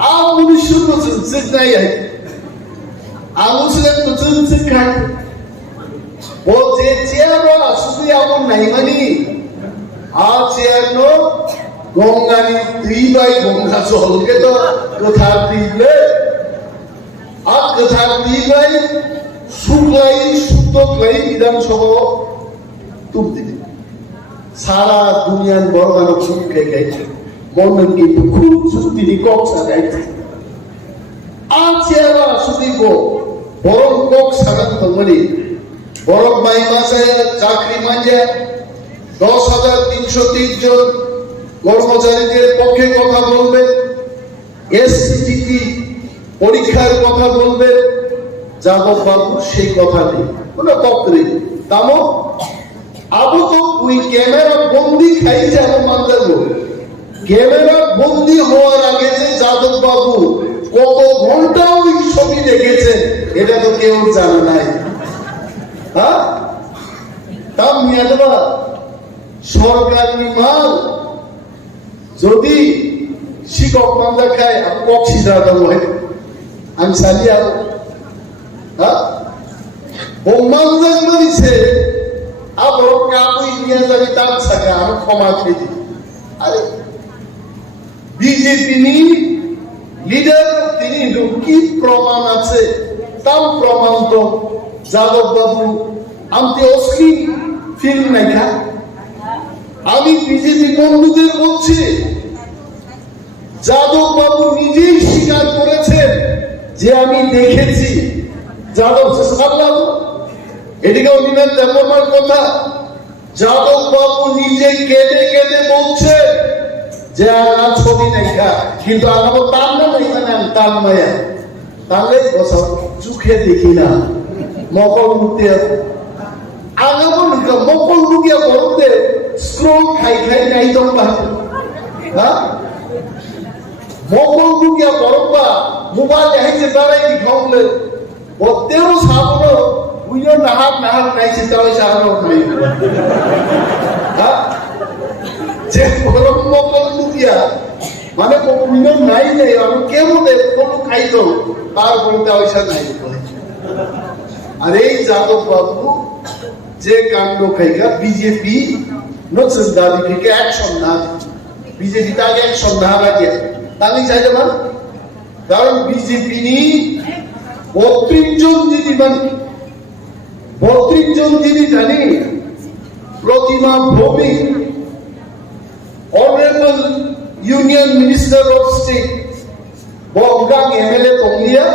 আর 1900 নাই আই আলুসলে তো চলছে খাই যে চেয়ার আসুদি আপন নাই মানি আ চেয়ার নো গঙ্গানি দুই বাই গঙ্গা চলকে তো কথা দিলে আর কথা দিবাই শুক্লাই শুদ্ধলাই বিধানসভা তুপ দিবে সারা দুনিয়ার বড় মানব সুখে গাইছে মনে কিন্তু খুব যুক্তি কক্সা গাইছে আর চেয়ার আসুদি গো বরং কক সাগান তমনি বরং মাই মাসে চাকরি মাঝে 10,330 জন কর্মচারীদের পক্ষে কথা বলবে এসসিটি পরীক্ষার কথা বলবে যাদব বাবু সেই কথা নেই কোনো পক্ষে তামো আবু তো ওই ক্যামেরা বন্দি খাই যাবো মানব ক্যামেরা বন্দি হওয়ার আগে যে যাদব বাবু কত ঘন্টা ওই ছবি দেখেছেন এটা তো কেউ জানে নাই হ্যাঁ তাম নিয়ে দেবা সরকারি মাল যদি শিক্ষক মান্দা খায় আমি কক্সি দাঁড়াবো আমি সালিয়া হ্যাঁ বোমান্দার মারিছে আবার কাবুই নিয়ে যাবি তার সাথে আমি ক্ষমা খেয়ে আরে বিজেপি লিডার তিনি কি প্রমাণ আছে তার প্রমাণ তো যাদব বাবু আমি অশ্লীল ফিল্ম দেখা আমি বিজেপি বন্ধুদের বলছি যাদব বাবু নিজেই স্বীকার করেছেন যে আমি দেখেছি যাদব সাল্লাম এদিকে অভিনয় দেবনার কথা যাদব বাবু নিজে কেঁদে কেঁদে বলছে যে আমার ছবি দেখা কিন্তু আমার তার না নেই মানে আমি তার মায়া তাহলে চোখে দেখি না মকল মুক্তি আগামো মকল মুখিয়া বলতে স্ক্রোল খাই খাই নাই তো হ্যাঁ মকল মুখিয়া বরফা মোবাইল দেখাইছে তারাই খাওলে ওতেও সাবনো বুঝো নাহার নাহার নাইছে তারাই সাহানো নাই হ্যাঁ যে বরফ মকল মুখিয়া মানে কোনো নাই নেই আমি কেমন কোনো খাইতো তার বলতে পয়সা নাই আর এই যাদব বাবু যে কাণ্ড খাইকা বিজেপি নতুন দাবি থেকে অ্যাকশন না বিজেপি তাকে অ্যাকশন না রাখে তাহলে চাইলে না কারণ বিজেপি 32 জন যদি মানে 32 জন যদি জানি Pratima Bhowmik honourable union minister of state বগাং এমএলএ তংলিয়া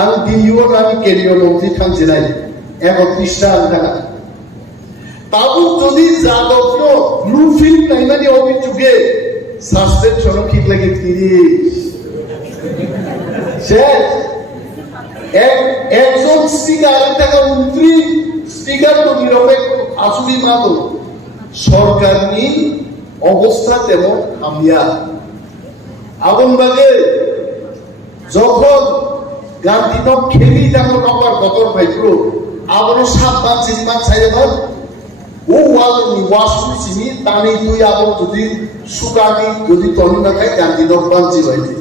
আমি দিল্লিও আমি কেন্দ্রীয় মন্ত্রী থাকছি নাই 31টা টাকা তাবু যদি যাদব ব্লু ফিল্ম নাই মানে অভিযোগে সাসপেনশন ঠিক লাগে 30 শেষ একজন স্পিকার টাকা 29 স্পিকার তো নিরপেক্ষ আসুবি মাতো সরকার নি অবস্থা তেমন হামিয়া আগুনবাগে যখন গান্ধী নক খেলি তেমন আমার গতর ভাইগুলো আবারও 7 মান 3 মান ছাইরে ধর ও ওয়ালনি ওয়াসু চিনি তানি তুই আবার যদি সুকানি যদি তনি না খাই গান্ধী নক বাঞ্চি হইছে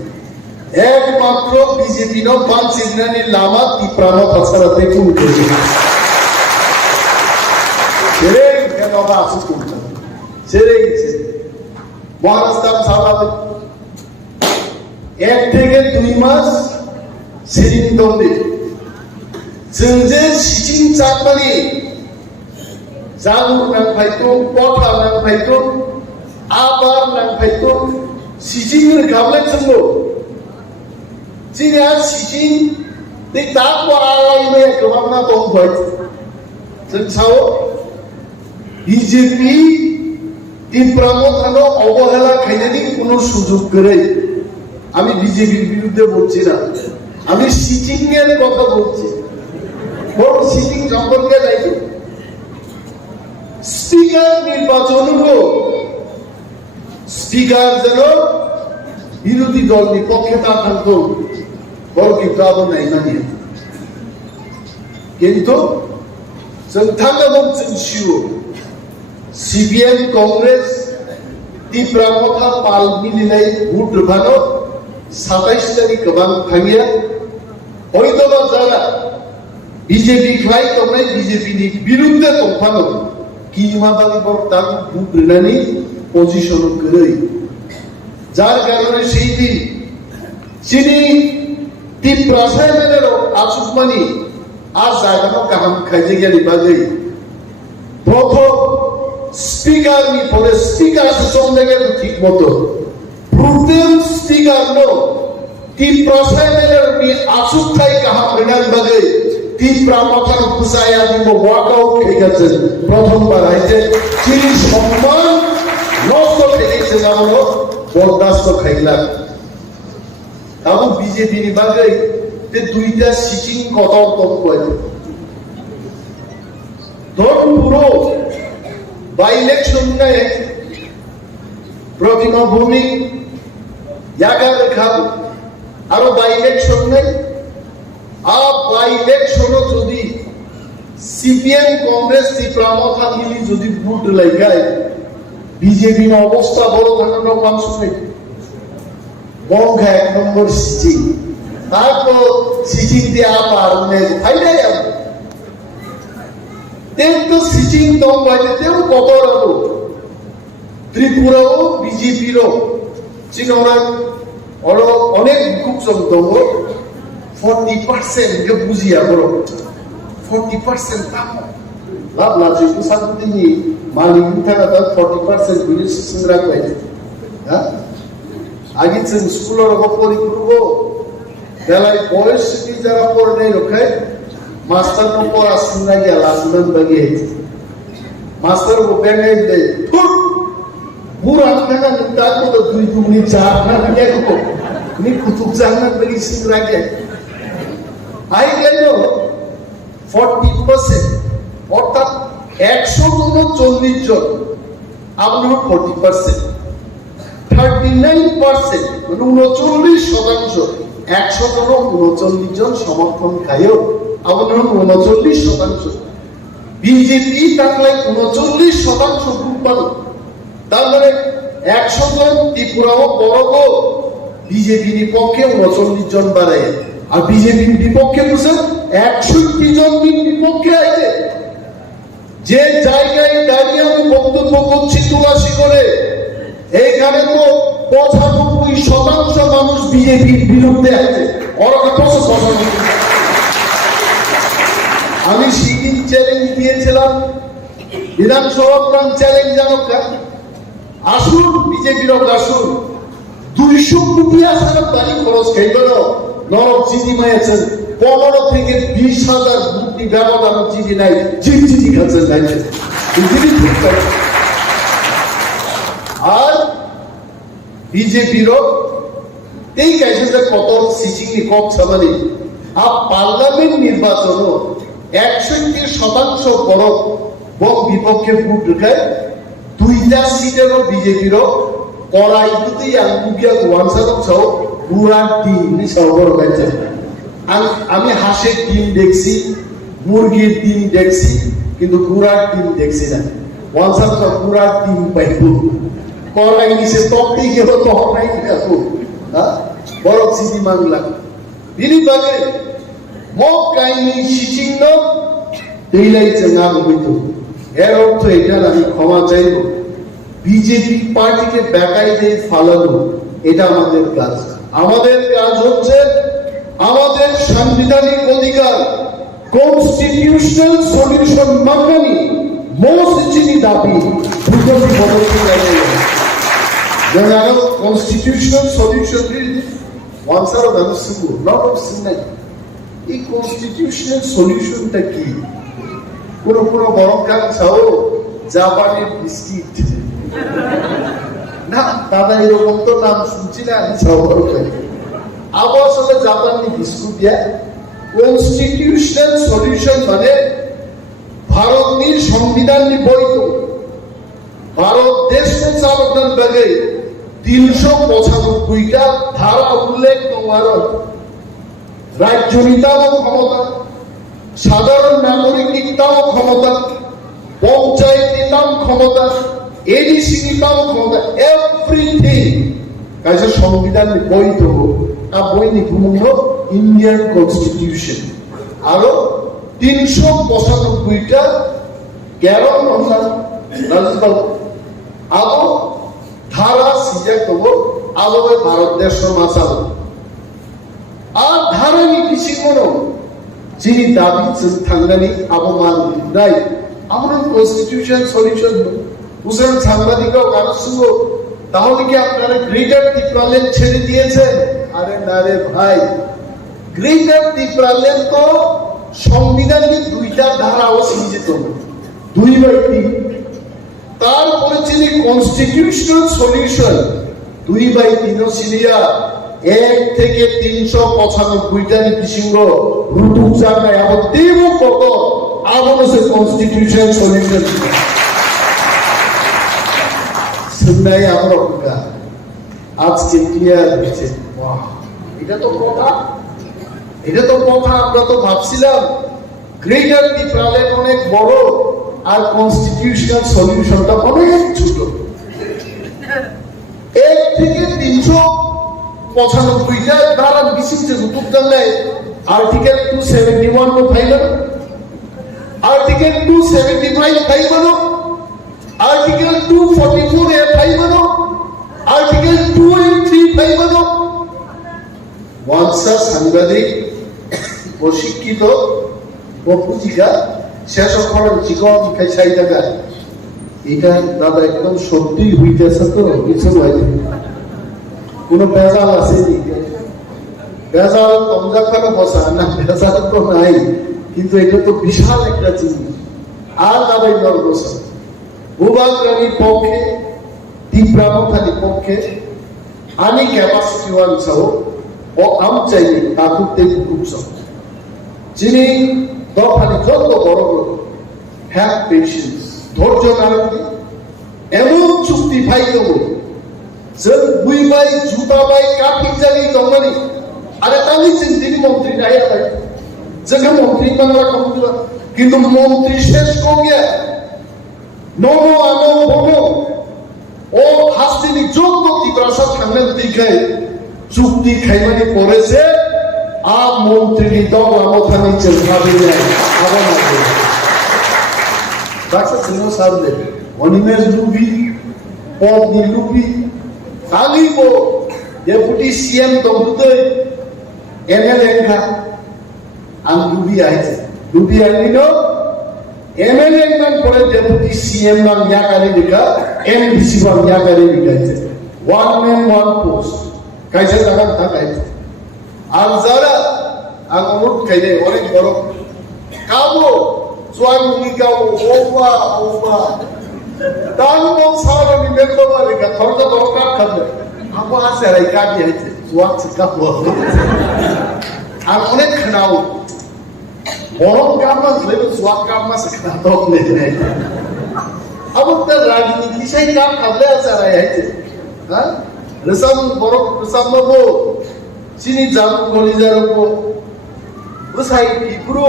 একমাত্র বিজেপি নক বাঞ্চি নানি লামা তিপ্রানো তাছাড়া দেখুন করেছে ছেড়ে কেন বা আসু করতে ছেড়ে গেছে মহারাষ্ট্র স্বাভাবিক 1 থেকে 2 মাস সেদিন দণ্ডে যে সিচিং চাকরি জানুর নাম ফাইতো কথা নাম ফাইতো আবার নাম ফাইতো সিচিং গাবলে চলো জিরা সিচিং তে তারপর আলাইবে গভর্নর তো হয় চাও বিজেপি তীব্রমথানো অবহেলা খাইনি কোনো সুযোগ করে আমি বিজেপির বিরুদ্ধে বলছি না আমি সিচিং এর কথা বলছি বড় সিচিং সম্পর্কে যাইতো স্পিকার নির্বাচন স্পিকার যেন বিরোধী দল বিপক্ষে তা থাকতো বড় কিন্তু আবার নাই মানিয়ে কিন্তু সিপিএম কংগ্রেস তীব্রমথা পাল মিলিনাই ভোট ভালো 27 তারিখ গোবাং থামিয়া হয়তো বা যারা বিজেপি খাই তোমরা বিজেপি নি বিরুদ্ধে তোফানো কি ইমাদানি বড় তাকে বুটনানি পজিশন করে যার কারণে সেই দিন চিনি তীর রাসায়নের আচুকমানি আর জায়গানো কাহাম খাইতে গেলি বাজে প্রথম স্পিকার নি পরে স্পিকার সঙ্গে গেল ঠিক মতো প্রথম স্পিকার নো তীর রাসায়নের নি আচুক খাই কাহাম রেনান বাজে তীব্রা মাথার পুষাইয়া দিব ওয়ার্কআউট হয়ে গেছে প্রথমবার আইতে চিনি সম্মান নষ্ট হয়ে গেছে জানো বরদাস্ত খাইলাম এবং বিজেপি নিবাগে যে দুইটা সিটিং কথা কয় ধরুন পুরো বাই ইলেকশন নেয় প্রতিমা ভৌমিক জায়গা দেখাব আরো বাই ইলেকশন নেই আর বাই ইলেকশন যদি সিপিএম কংগ্রেস ত্রিপুরা মিলি যদি ভোট লাগায় বিজেপির অবস্থা বড় ধরনের মানুষ নেই বঙ্গা 1 নম্বর সিটিং তারপর সিটিং দিয়ে আবার ফাইনাই যাবো তো সিটিং দম বাইতেও কত রাখবো ত্রিপুরাও বিজেপিরও চিনরা অনেক খুব দম 40% কে বুঝিয়া বড় 40% দাম লাভ না যে শান্তি মালিক থাকা তার 40% বিদেশ সংগ্রহ করে হ্যাঁ আগে স্কুলের পরিপূর্ব বেলায় বয়স যারা পড়ে রখায় মাস্টার উপর আসুন না গিয়ে আসুন বাগিয়ে মাস্টার ব্যাঙে দেয় বুড়ো আমি থাকা তার মতো 2 4 না দেখো নি কুতুব জাহান্নাত বাগি সংগ্রহ কে আই গেল 40% অর্থাৎ 140 জন আপনার 40% 39% মানে 39% 100 জন 39 জন সমর্থন খায়ও আপনার 39% বিজেপি থাকলে 39% ভোট পাল তার মানে 100 জন ত্রিপুরাও বড় বিজেপির বিপক্ষে 39 জন বাড়ায় আর বিজেপির বিপক্ষে বুঝেন 61 জন বিপক্ষে আছে যে জায়গায় দাঁড়িয়ে আমি বক্তব্য করছি তুলাসী করে এইখানে তো 95% মানুষ বিজেপির বিরুদ্ধে আছে আমি সেদিন চ্যালেঞ্জ দিয়েছিলাম বিধানসভা চ্যালেঞ্জ জানো আসুন বিজেপির আসুন 200 কোটি আসার বাড়ি খরচ খাইবেন নরক চিনি মায়েছেন 15 থেকে 20,000 কোটি ব্যবধান চিনি নাই চিনি খাচ্ছেন নাই আর বিজেপির এই কাজে কত সিচিং কম সামানি আর পার্লামেন্ট নির্বাচন 61% বড় বক বিপক্ষে ভোট ঢুকায় 2টা সিটেরও বিজেপির পড়াইতে আঙ্গুবিয়া ওয়ানসারক ছাও পুরা টিম সরবর হয়েছে আমি হাঁসের টিম দেখছি মুরগির টিম দেখছি কিন্তু পুরা টিম দেখছি না ওয়ানসার পুরা টিম পাইব করাই নিছে তপটি গেল তপটাই দেখো বড় সিটি মাংলা বিনি বাগে মক কাহিনী শিচিন্ন দেইলাই চেঙ্গা হইত এর অর্থ এটা আমি ক্ষমা চাইব বিজেপি পার্টিকে বেকাই দিয়ে ফালানো এটা আমাদের কাজ হচ্ছে আমাদের সাংবিধানিক অধিকার কনস্টিটিউশনাল সলিউশন মাঙ্গানি মোস্ট চিনি দাবি দুটোটি বদলতে যাবে যেন কনস্টিটিউশনাল সলিউশন ওয়ান্স আর that symbol not of symbol এই কনস্টিটিউশনাল সলিউশনটা কি কোন বড় কাজ চাও জাপানের বিস্কিট না দাদা এরকম তো নাম শুনছি না আমি সবার আবার আসলে জাপানি বিস্কুট দিয়া কনস্টিটিউশনাল সলিউশন মানে ভারতের সংবিধান বৈধ ভারত দেশ চালকের ব্যাগে 395টা ধারা উল্লেখ তোমার রাজ্য নিতাও ক্ষমতা সাধারণ নাগরিক নিতাও ক্ষমতা পঞ্চায়েত নিতাম ক্ষমতা এডিসি নিতাম ক্ষমতা এভরিথিং কাজে সংবিধান বৈধ আর বৈনিক ইন্ডিয়ান কনস্টিটিউশন আরো 395টা গ্যারন আমরা রাজবাবু আবো ধারা সিজা কব আবো ভারত দেশ মাসাল আর ধারানি কিছু কোনো যিনি দাবি থাকলেনি আবমান নাই আমরা কনস্টিটিউশন সলিউশন বুঝলেন সাংবাদিকও কারোর সঙ্গে তাহলে কি আপনারা গ্রেটার ত্রিপুরাল্যান্ড ছেড়ে দিয়েছেন? আরে না রে ভাই, গ্রেটার ত্রিপুরাল্যান্ড তো সংবিধানের 2টা ধারাও সৃজিত 2/3 তারপরে যিনি কনস্টিটিউশনাল সলিউশন 2/3 সিরিয়া 1 থেকে 395টা নীতিসিংহ রুটুক জায়গায় আবার দেব কত আবার সে কনস্টিটিউশন সলিউশন শুননাই আমরা আজকে ক্লিয়ার হয়েছে। এটা তো কথা আমরা তো ভাবছিলাম গ্রেটার ত্রিপুরাল্যান্ড অনেক বড় আর কনস্টিটিউশনাল সলিউশনটা অনেক ছোট। 1 থেকে 395টা ধারা বিশিষ্ট রুটুক জানলায় article 271 no file article 275 file article 244 A file बनो आर्टिकल 2 and 3 फाइल बनो ওয়ানসা সাংবাদিক প্রশিক্ষিত বপুজিকা শেষ করার জীবন খাই টাকা এটা দাদা একদম সত্যি হইতেছে তো কিছু নয় কোনো বেজাল আছে নি বেজাল তোমরা কেন বসা না বেজাল তো নাই কিন্তু এটা তো বিশাল একটা জিনিস আর দাদা ইন্দর বসা ভূভাগরানীর পক্ষে তীব্রামথানির পক্ষে আমি ক্যাপাসিটি ওয়ান সহ ও আমচাইনি তাকুতে খুব সহ যিনি দফানি যত বড় বড় হ্যাভ পেশেন্স ধৈর্য নারায়ণ এমন চুক্তি ভাই দেবো যে বুই ভাই জুতা ভাই কাঠিক জানি দমানি আরে তাহলে তিনি মন্ত্রী নাই যে মন্ত্রী বাংলা কমছিল কিন্তু মন্ত্রী শেষ করিয়া নমো আনো বনো ও হাসিনি যত তীব্রাসা সামনের দিকে চুক্তি খাইমানি পড়েছে আর মন্ত্রী দল আমথানি চেষ্টাবে নাই আবার না ডাক্তার সিংহ সামনে অনিমেষ লুবি পদ নিলুবি তালিব ডেপুটি সিএম দমুদে এমএলএ কা আম লুবি আইছে লুবি আনিনো एमएलए मान पड़े डेपुटी सीएम मान या करे दिखा एमडीसी मान या करे दिखा वन मैन वन पोस्ट कैसे लगा था कैसे आज जरा अनुरोध करे और एक बड़ो काबो स्वामी का ओबा तांगो सारा निमेल को वाले का थोड़ा दरकार कर ले हमको आज से राई का भी है स्वागत का हुआ आप उन्हें खनाओ বরং কামনা ছিল সোয়াক কামনা সেখানে দক নেই আবার তার রাজনীতি সেই কাম খাবলে আছে আর আইছে হ্যাঁ রেসাম বরং রেসাম বাবু চিনি জাম কলিজার কো বসাই ইপুরো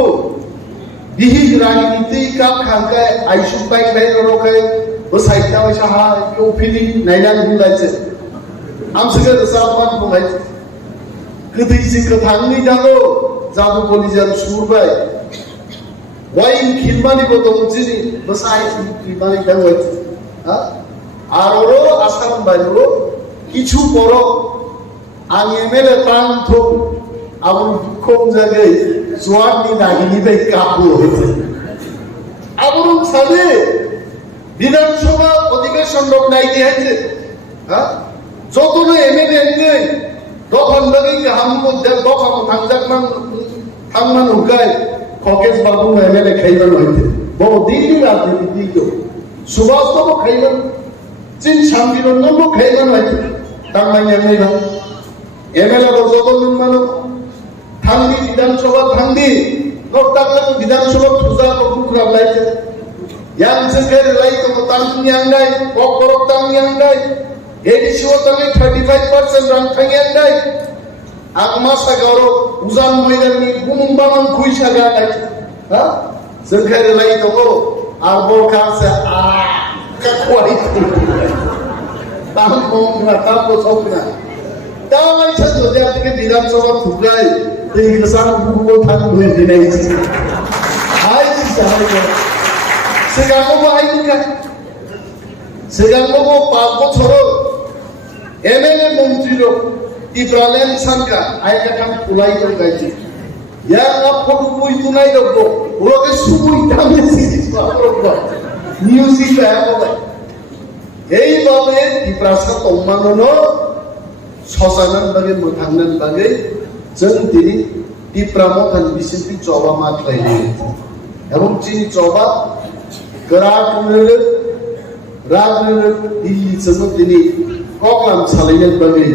বিহি রাজনীতি কাম খাঙ্কায় আইসু পাই পাই রোকে বসাই তা ওই সাহা কেউ ফিলি নাইনান বুলাইছে আমসকে রেসাম মান বুলাইছে কদি সিংহ থাংনি জানো জাদু কলিজার সুরবাই ওয়াইন খিলমানি বতো জিনি বসাই খিলমানি দাও হইছে হ্যাঁ আর ওরো আসাম বাইরো কিছু বড় আমি এমএলএ প্রান্ত আমার দুঃখম জায়গায় জোয়ারনি নাগিনি বাই কাবু হইছে আবরণ সাথে বিধানসভা অধিবেশন লোক নাই দিয়েছে হ্যাঁ যতগুলো এমএলএ নেই তখন লাগি হাম মধ্যে দফা থাকমান উগায় খকেশ বাবু এমএলএ খাইবান হইতে বড় দিল্লি রাজনীতি দিল সুভাষ বাবু খাইবান চীন শান্তিরঞ্জন খাইবান হইতে তার মানে এমনি না এমএলএ যতজন মানুষ থাঙ্গি বিধানসভা থাঙ্গি লোকটাকে বিধানসভা পূজা কুকুরা লাইছে yang segera lai to tang yang dai pok tang yang dai edi shotale 35% ran thang yang dai agma sagaro uzan moidan ni bumbaman khuisha ga dai ha segera lai to ar bol khan se a ka kwai tang kong na ta ko sokna ta mai sa to ja ke bidan sabha thukrai te kisan buku thang doi dinai जाबाय सिगाङाव बाहायनोखा सिगाङाव 5 বছর MLA মন্ত্রীর টিপ্রালেন সানকা আইকাটাম পুলাই তো গাইছি ইয়া না photo বই তুনাই দেব ওকে সুবই দামে সিরিজ পাবো নিউজ ই হবে এইভাবে টিপ্রাসা তম্মানো সসানান বাগে মোথাঙ্গান বাগে जों दिनै টিপ্রামথান বিসিপি চবা মাত্রাইনি এবং চিনি চবা গরাকনলে রাগনলে দিল্লি জন্য দিनै ককলাম সালাইনান বাগে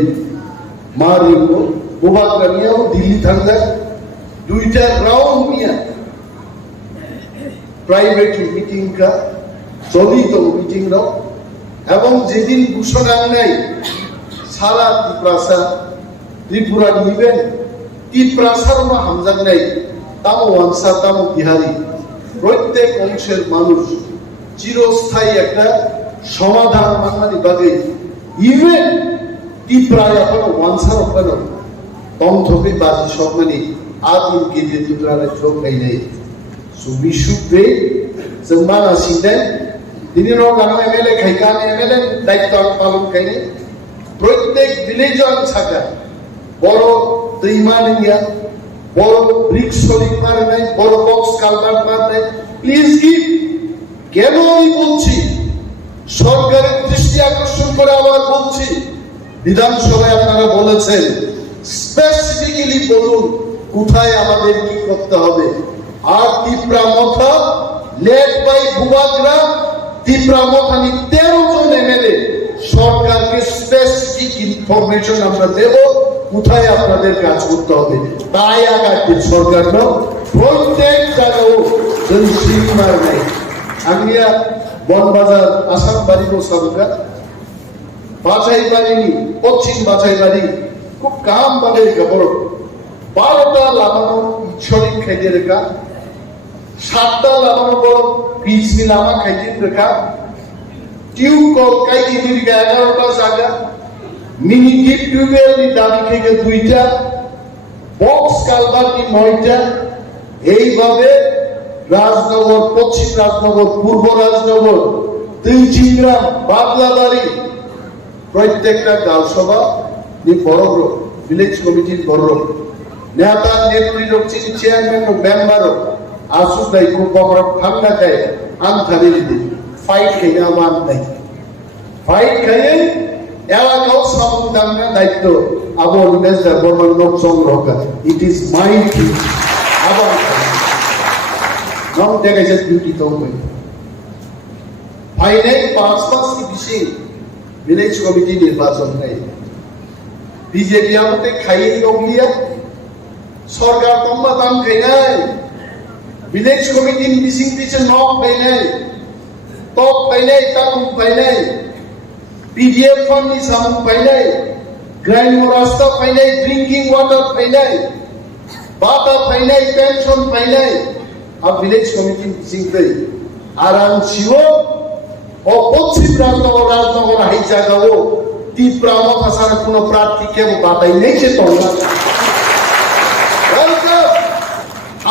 মারিও বুবাকরানিয়াও দিল্লি থাঙ্গা দুইটা রাউন্ড নিয়া প্রাইভেট মিটিং কা চলিত মিটিং রাও এবং যেদিন ঘোষণা নাই সারা ত্রিপুরা ত্রিপুরা নিবেন ত্রিপুরার মা হামজাক নাই তামো ওয়াংসা তামো বিহারি প্রত্যেক অংশের মানুষ চিরস্থায়ী একটা সমাধান মানমানি বাগে ইভেন ত্রিপুরায় এখন ওয়াংসার ওখানে তম থপে বাজি সম্মানি আদিম গেদে ত্রিপুরার চোখ নাই সুবিশুদ্ধে জমানা সিদেন তিনি গান এমএলএ খাইকান এমএলএ দায়িত্ব পালন খাইনি প্রত্যেক ভিলেজন থাকা বড় দৈমানিয়া বড় ব্রিক্স সলিড মারে নাই বড় বক্স কালভার্ট মারে নাই প্লিজ গিভ কেন আমি বলছি সরকারের দৃষ্টি আকর্ষণ করে আবার বলছি বিধানসভায় আপনারা বলেছেন স্পেসিফিক্যালি বলুন কোথায় আমাদের কি করতে হবে আর ত্রিপুরা লেড বাই বুবাগ্রা ত্রিপুরা 13 জন এমএলএ সরকারকে স্পেসিফিক ইনফরমেশন আমরা দেব কোথায় আপনাদের কাজ করতে হবে তাই আগাতে সরকার প্রত্যেক জায়গাও যদি সিনেমার নাই আমিয়া বনবাজার আসাম বাড়ি সরকার বাছাই বাড়িনি পশ্চিম বাছাই বাড়ি খুব কাম ভাবে খবর 12টা লাগানো ইচ্ছরিক খাইতে রেখা 7টা লাগানো বড় পিচ মিলামা খাইতে রেখা টিউব কল কাইতে দিকে 11টা জায়গা মিনি ডিপ টিউবেল নি দাবি থেকে 2টা বক্স কালভার্ট নি 9টা এইভাবে রাজনগর পশ্চিম রাজনগর পূর্ব রাজনগর তিনচিংগ্রাম বাদলাবাড়ি প্রত্যেকটা গাঁওসভা নি বড় ভিলেজ কমিটির বড় নেতা নেত্রী রক্ষিত চেয়ারম্যান ও মেম্বার আসু দাই খুব বড় ঠান্ডা খায় আন থামিয়ে দিই ফাইট খেয়ে আমার নাই ফাইট খেয়ে এলাকাও সামুদাঙ্গা দায়িত্ব আবার নেজা বর্ণন সংগ্রহ করে ইট ইজ মাই থিং আবার নাম দেখাইছে ডিউটি তো ফাইনাল 5 মাস কি বিশেষ ভিলেজ কমিটি নির্বাচন নাই বিজেপি আমাকে খাইয়ে গিয়া সরকার তোমা দাম খাই নাই ভিলেজ কমিটি মিসিং পিছে নক পাই নাই টপ পাই নাই তাকু পাই নাই পিডিএফ ফান্ড নি সাম পাই নাই গ্রাইন্ড রাস্তা পাই নাই ড্রিঙ্কিং ওয়াটার পাই নাই বাতা পাই নাই পেনশন পাই নাই আর ভিলেজ কমিটি মিসিং পাই আরাম শিও ও পশ্চিম রাজনগর হাই জায়গাও ত্রিপুরা ভাষার কোন প্রার্থীকে বাতাই নেই সে তোমরা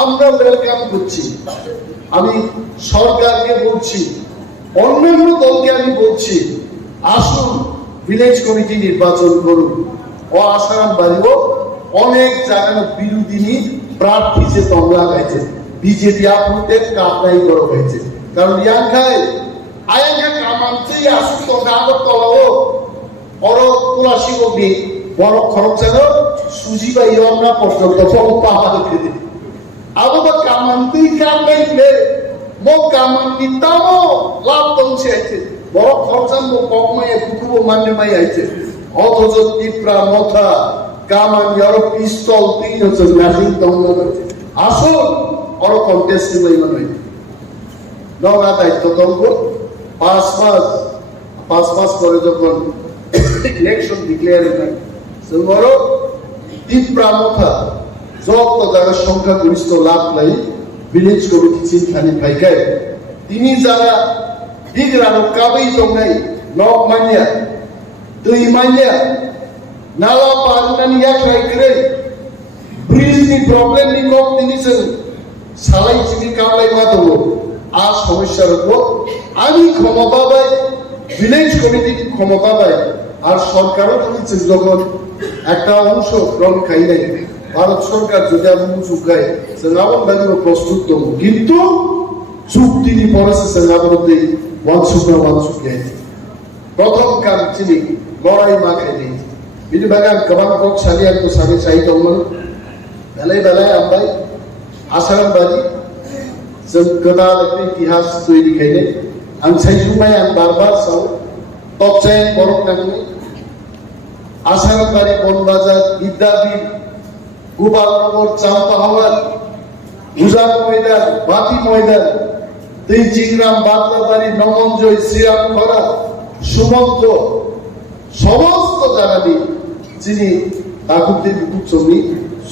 আমরা ওয়েলকাম করছি আমি সরকারকে বলছি অন্যান্য দলকে আমি বলছি আসুন ভিলেজ কমিটি নির্বাচন করুন ও আসারাম বাড়িও অনেক জায়গায় বিরোধী প্রার্থী যে তোমরা গাইছে বিজেপি আপনাদের কাপড়াই করা হয়েছে কারণ ইয়াঙ্কায় আয়াঙ্কা কামান্তেই আসুন তোমরা আগর তলাও বড় তুলাসী অগ্নি বড় খরচ যেন সুজি বা ইয়ন্না পর্যন্ত পাহাড়ে খেতে আবার কামান্তেই কামাইলে মো কামান্তি তামো লাভ তংশে আইছে বড় খরচান মো ককমায়ে পুকুবো মানে মাই আইছে অথচ ত্রিপুরা মথা কামান ইয়ার পিস্তল 3 হচ্ছে ম্যাচিং তংলা করছে আসুন বড় কন্টেস্ট লই মানে নগা দায়িত্ব তঙ্গ 5 মাস পরে যখন ইলেকশন ডিক্লেয়ার হয় বড় ত্রিপুরা মথা যত জায়গার সংখ্যাগরিষ্ঠ লাভ লাই ভিলেজ কমিটি চিনখানি ভাইকায় তিনি যারা বিগ্রানো কাবেই দংনাই নক মানিয়া দুই মানিয়া নালা পারনানি এক রাইকরে ব্রিজ নি প্রবলেম নি কক তিনি সালাই চিনি কামলাই মা দেবো আর সমস্যার উপর আমি ক্ষমতা পাই, ভিলেজ কমিটি ক্ষমতা পাই, আর সরকারও বলেছে যখন একটা অংশ গ্রহণ খাই নাই ভারত সরকার যদি আমি চুকায় সেনাবন বাহিনীও প্রস্তুত দেবো, কিন্তু চুক্তি পড়েছে সেনাবনতে ওয়ান প্রথম কাম চিনি লড়াই মা খাই নেই बिनि बागै गोबां कक सानि आंखौ सानै सानै दंमोन बेलाय बेलाय आमफ्राय आसारामबारि जों गोदान इतिहास तैरिखायनो आं सायजुमाय आं बारबार साव तपचाय बरफ नांगौ आसारामबारि बनबाजार बिद्यापीठ गोपालनगर चांपाहावार उजान मयदान बाति मयदान दैजिग्राम बादलाबारि नमनजय श्रीरामखरा सुमंत समस्त जायगानि যিনি তাকুদের বিপুচনি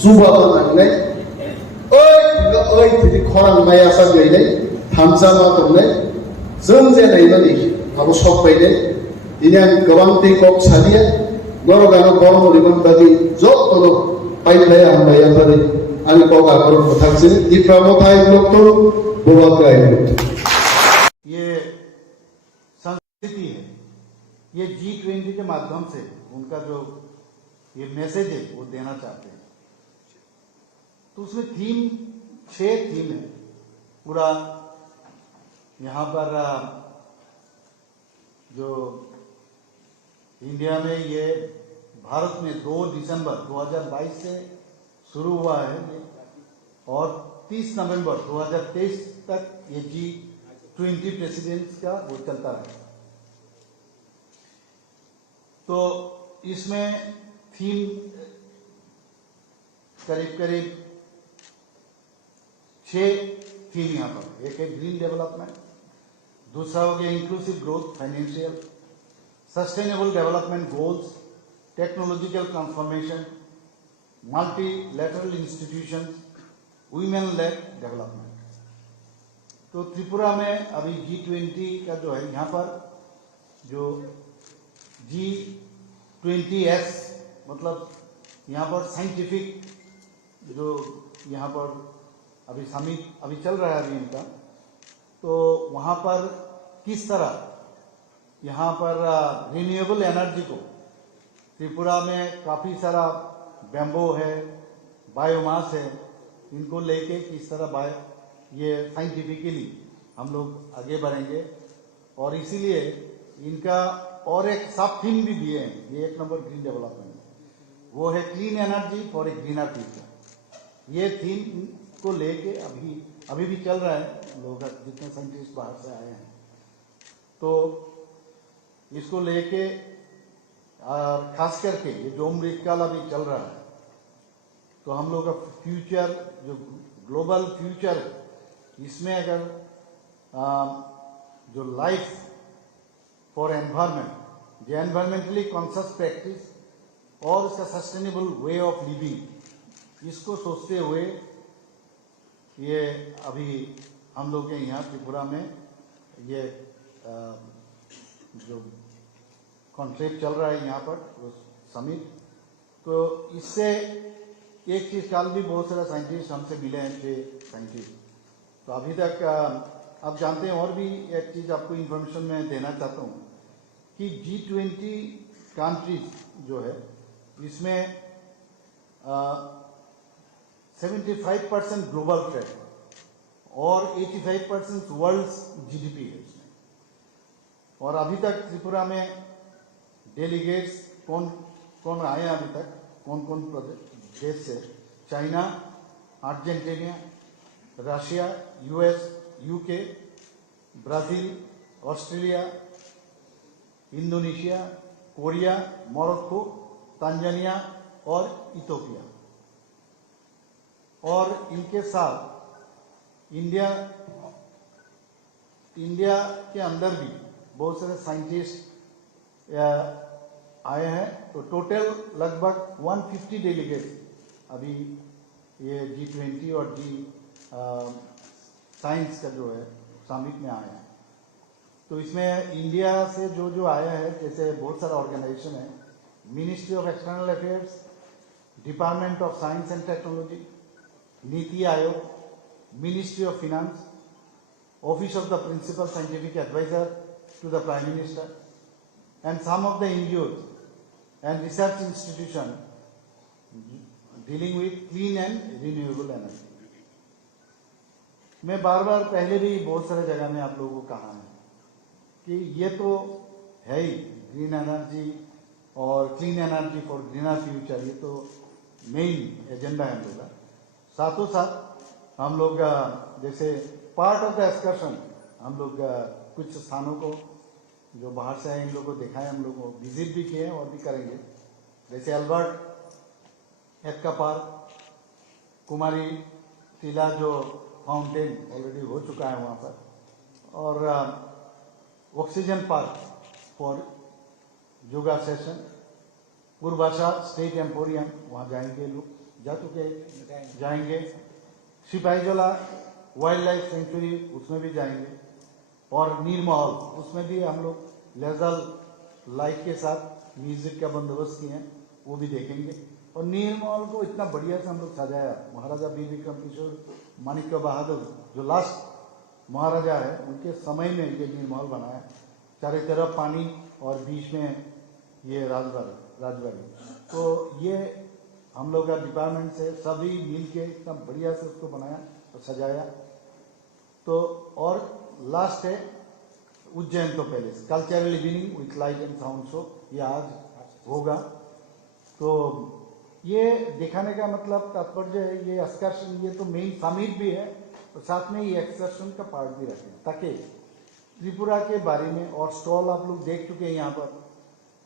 সুবাদা নাংনাই ওই তিনি খরাং মাই আসা গাইনাই থামজাमा दंनाय जों जेनाय माने आबो सब बायनाय दिनै आं गोबां दै कक सालिया नरगानो गरम रिबन बादि जतन पाइलाय हामबाय आफारि आंनि कक आगरन थांसि दिफ्रामथाय लोकतो बोबाग्राय ये संस्कृति है, ये G20 के माध्यम से उनका जो ये मैसेज है वो देना चाहते हैं। तो उसमें 6 थीम है पूरा। यहाँ पर जो इंडिया में ये भारत में 2 दिसंबर 2022 से शुरू हुआ है और 30 नवंबर 2023 तक ये G20 प्रेसिडेंट्स का वो चलता है। तो इसमें थीम करीब 6 थीम यहाँ पर। एक है ग्रीन डेवलपमेंट, दूसरा हो गया inclusive growth, financial, sustainable development goals, technological transformation, multilateral institution, women lead development. तो त्रिपुरा में अभी G20 का जो है यहाँ पर जो G20S मतलब यहाँ पर साइंटिफिक जो यहाँ पर अभी समिट अभी चल रहा है अभी इनका, तो वहाँ पर किस तरह यहाँ पर रिन्यूएबल एनर्जी को त्रिपुरा में काफ़ी सारा बैम्बो है, बायोमास है, इनको लेके किस तरह ये साइंटिफिकली हम लोग आगे बढ़ेंगे। और इसीलिए इनका और एक सब थीम भी दिए हैं, ये 1 नंबर ग्रीन डेवलपमेंट, वो है clean energy for a greener future. ये थीम को लेके अभी भी चल रहा है, लोग जितने साइंटिस्ट बाहर से आए हैं तो इसको लेके खास करके ये जो अमृतकाल अभी चल रहा है, तो हम लोग का फ्यूचर जो ग्लोबल फ्यूचर है इसमें अगर जो लाइफ फॉर एनवायरमेंट, जो एनवायरमेंटली कॉन्शियस प्रैक्टिस और इसका सस्टेनेबल वे ऑफ लिविंग, इसको सोचते हुए ये अभी हम लोग के यहाँ त्रिपुरा में ये जो कॉन्क्लेव चल रहा है यहाँ पर समिट। तो इससे एक चीज कल भी बहुत सारे साइंटिस्ट हमसे मिले हैं, 6 साइंटिस्ट। तो अभी तक आप जानते हैं, और भी एक चीज आपको इन्फॉर्मेशन में देना चाहता हूँ कि G20 कंट्रीज जो है इसमें 75% ग्लोबल ट्रेड और 85% वर्ल्ड GDP है इसमें। और अभी तक त्रिपुरा में डेलीगेट्स कौन आए अभी तक, कौन देश से? China, Argentina, Russia, US, UK, Brazil, Australia, Indonesia, Korea, Morocco, Tanzania और इथियोपिया। और इनके साथ इंडिया के अंदर भी बहुत सारे साइंटिस्ट आए हैं। तो टोटल लगभग 150 डेलीगेट अभी ये G20 और साइंस का जो है समिट में आए हैं। तो इसमें इंडिया से जो आया है, जैसे बहुत सारा ऑर्गेनाइजेशन है, ministry of external affairs, department of science and technology, NITI आयोग, Ministry of Finance, Office of the Principal Scientific Advisor to the Prime Minister, and some of the NGOs and research institutions dealing with clean and renewable energy. मैं बार बार पहले भी बहुत सारे जगह में आप लोगों को कहा है कि ये तो है ही ग्रीन एनर्जी और clean energy for greener future, ये तो मेन एजेंडा है हम लोग का। साथों साथ हम लोग जैसे पार्ट ऑफ द एक्सकर्शन हम लोग कुछ स्थानों को जो बाहर से आए इन लोगों को देखा है, हम लोग को विजिट भी किए हैं और भी करेंगे। जैसे अल्बर्ट एक्का पार्क, कुमारी टीला जो फाउंटेन ऑलरेडी हो चुका है वहाँ पर, और oxygen park for yoga session, Gurbasha state emporium वहाँ जाएंगे लोग, जा चुके जाएंगे, सिपाहीजला वाइल्ड लाइफ सेंचुरी उसमें भी जाएंगे, और नीरमहल उसमें भी हम लोग लेजर लाइट के साथ म्यूजिक का बंदोबस्त किए हैं, वो भी देखेंगे। और नीरमहल को इतना बढ़िया से हम लोग सजाया, महाराजा वीर विक्रम किशोर माणिक्य बहादुर जो लास्ट महाराजा है उनके समय में ये नीरमहल बनाया, चारों तरफ पानी और बीच में ये राजबाड़ी। तो ये हम लोग का डिपार्टमेंट से सभी मिल के इतना बढ़िया से उसको बनाया और सजाया। तो और लास्ट है उज्जैन तो palace, cultural evening with light and sound show, ये आज होगा। तो ये दिखाने का मतलब तात्पर्य है, ये एक्सकर्शन ये तो मेन समिट भी है और साथ में ये एक्सकर्शन का पार्ट भी रखें ताकि त्रिपुरा के बारे में, और स्टॉल आप लोग देख चुके हैं यहाँ पर,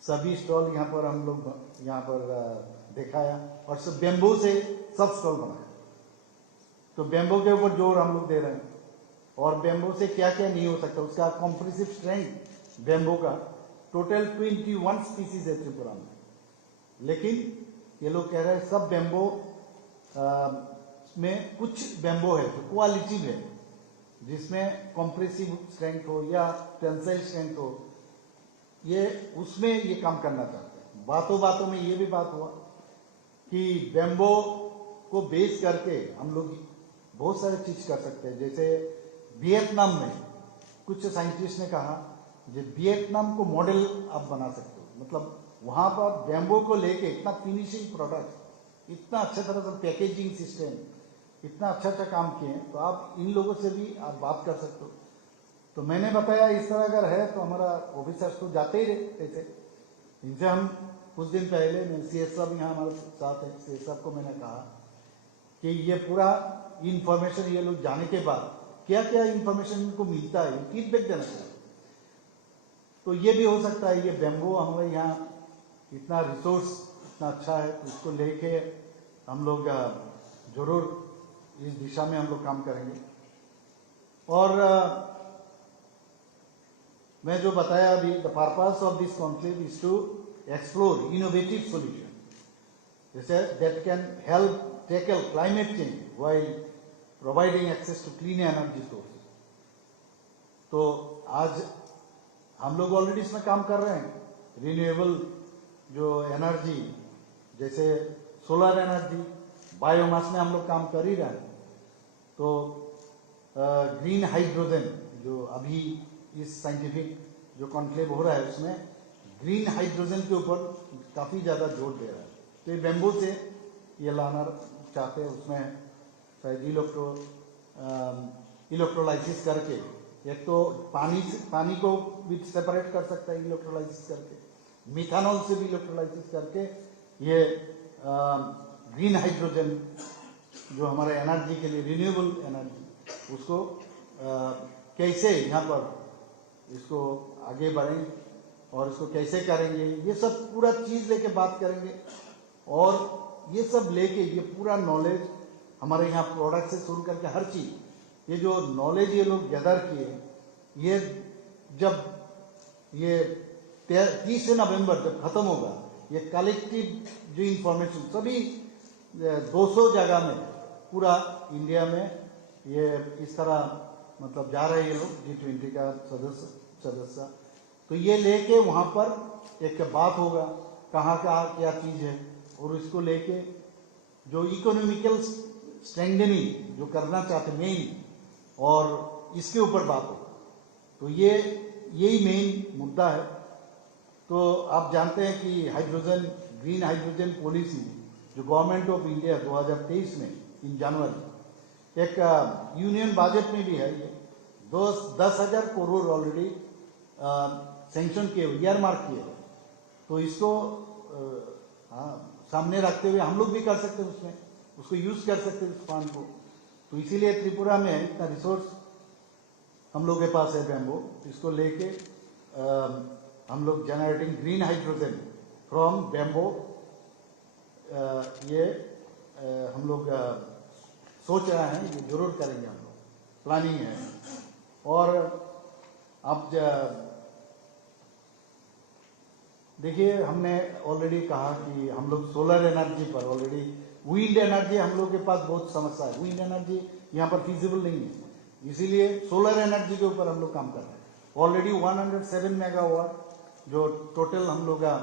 सभी स्टॉल यहाँ पर हम लोग यहाँ पर दिखाया, और सब बेम्बू से सब स्टॉल बनाया। तो बेम्बू के ऊपर जोर हम लोग दे रहे हैं, और बेम्बू से क्या क्या नहीं हो सकता, उसका कॉम्प्रेसिव स्ट्रेंथ बेम्बू का टोटल 21 स्पीसीज है त्रिपुरा में, लेकिन ये लोग कह रहे हैं सब बेम्बो में कुछ बेम्बो है जो क्वालिटी है, जिसमें कॉम्प्रेसिव स्ट्रेंथ हो या टेंसाइल स्ट्रेंथ हो, ये उसमें ये काम करना चाहते हैं। बातों बातों में ये भी बात हुआ कि बेम्बो को बेस करके हम लोग बहुत सारे चीज कर सकते हैं। जैसे वियतनाम में कुछ साइंटिस्ट ने कहा जो वियतनाम को मॉडल आप बना सकते हो, मतलब वहां पर बेम्बो को लेके इतना फिनिशिंग प्रोडक्ट, इतना अच्छा तरह से पैकेजिंग सिस्टम, इतना अच्छा काम किए हैं, तो आप इन लोगों से भी आप बात कर सकते हो। तो मैंने बताया इस तरह अगर है तो हमारा ऑफिसर्स तो जाते ही रहते थे, इनसे हम कुछ दिन पहले CS साहब यहाँ हमारे साथ है, CS साहब को मैंने कहा कि ये पूरा इंफॉर्मेशन ये लोग जाने के बाद क्या क्या इंफॉर्मेशन इनको मिलता है फीडबैक देना चाहिए। तो ये भी हो सकता है, ये बेम्बो हमारे यहाँ इतना रिसोर्स इतना अच्छा है, तो इसको लेके हम लोग जरूर इस दिशा में हम लोग काम करेंगे। और मैं जो बताया अभी, the purpose of this conclave is to explore innovative solution जैसे that can help tackle climate change while providing access to clean energy sources. तो आज हम लोग ऑलरेडी इसमें काम कर रहे हैं, रिन्यूएबल जो एनर्जी जैसे सोलर एनर्जी, बायोमास में हम लोग काम कर ही रहे हैं। तो ग्रीन हाइड्रोजन जो अभी इस साइंटिफिक जो कॉन्क्लेव हो रहा है उसमें ग्रीन हाइड्रोजन के ऊपर काफी ज्यादा जोर दे रहा है। तो ये बेम्बू से ये लाना चाहते हैं, उसमें शायद इलेक्ट्रोलाइसिस करके, एक तो पानी को भी सेपरेट कर सकता है इलेक्ट्रोलाइसिस करके, मिथानॉल से भी इलेक्ट्रोलाइसिस करके ये ग्रीन हाइड्रोजन जो हमारे एनर्जी के लिए रिन्यूएबल एनर्जी, उसको कैसे यहाँ पर इसको आगे बढ़ें और इसको कैसे करेंगे, ये सब पूरा चीज लेके बात करेंगे। और ये सब लेके ये पूरा नॉलेज हमारे यहाँ प्रोडक्ट से शुरू करके हर चीज, ये जो नॉलेज ये लोग गैदर किए, ये जब ये 30 नवंबर जब खत्म होगा, ये कलेक्टिव जो इंफॉर्मेशन सभी 200 जगह में पूरा इंडिया में ये इस तरह मतलब जा रहे हैं ये लोग G20 का सदस्य। तो ये लेके वहां पर एक बात होगा कहाँ क्या चीज है, और इसको लेके जो इकोनॉमिकल स्ट्रेंथनिंग जो करना चाहते मेन, और इसके ऊपर बात हो। तो यही मेन मुद्दा है। तो आप जानते हैं कि हाइड्रोजन, ग्रीन हाइड्रोजन पॉलिसी जो गवर्नमेंट ऑफ इंडिया 2023 में इन जनवरी, एक यूनियन बजट में भी है, ये 10,000 करोड़ ऑलरेडी सैंक्शन किए हुए, ईयर मार्क किए हुए। तो इसको सामने रखते हुए हम लोग भी कर सकते हैं, उसमें उसको यूज कर सकते हैं उस फंड को। तो इसीलिए त्रिपुरा में इतना रिसोर्स हम लोग के पास है बैम्बो, इसको लेके हम लोग generating green hydrogen from bamboo, ये हम लोग सोच रहे हैं, ये जरूर करेंगे हम लोग, प्लानिंग है। और अब देखिए, हमने ऑलरेडी कहा कि हम लोग सोलर एनर्जी पर ऑलरेडी, विंड एनर्जी हम लोग के पास बहुत समस्या है, विंड एनर्जी यहाँ पर फिजिबल नहीं है, इसीलिए सोलर एनर्जी के ऊपर हम लोग काम कर रहे हैं। ऑलरेडी 107 मेगावाट जो टोटल हम लोग का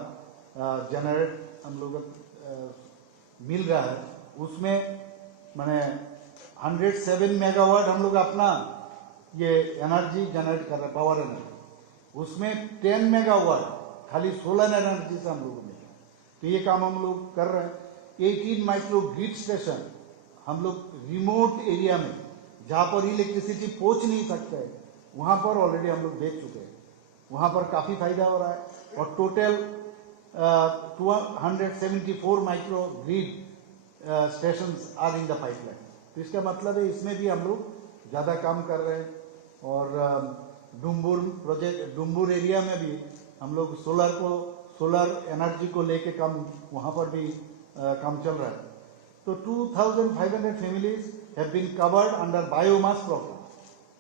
जनरेट हम लोग मिल रहा है, उसमें मैंने 107 मेगावाट हम लोग अपना ये एनर्जी जनरेट कर रहे हैं, पावर एनर्जी। उसमें 10 मेगावाट खाली सोलर एनर्जी से हम लोग को मिला। तो ये काम हम लोग कर रहे हैं। 18 माइक्रो ग्रिड स्टेशन हम लोग रिमोट एरिया में, जहां पर इलेक्ट्रिसिटी पहुंच नहीं सकते, वहां पर ऑलरेडी हम लोग देख चुके हैं, वहां पर काफी फायदा हो रहा है। और total 274 micro grid stations are in the pipeline. तो इसका मतलब है इसमें भी हम लोग ज्यादा काम कर रहे हैं। और डुम्बुर प्रोजेक्ट, डुम्बुर एरिया में भी हम लोग सोलर एनर्जी को लेके काम, वहां पर भी काम चल रहा है। तो 2,500 families have been covered under biomass programme,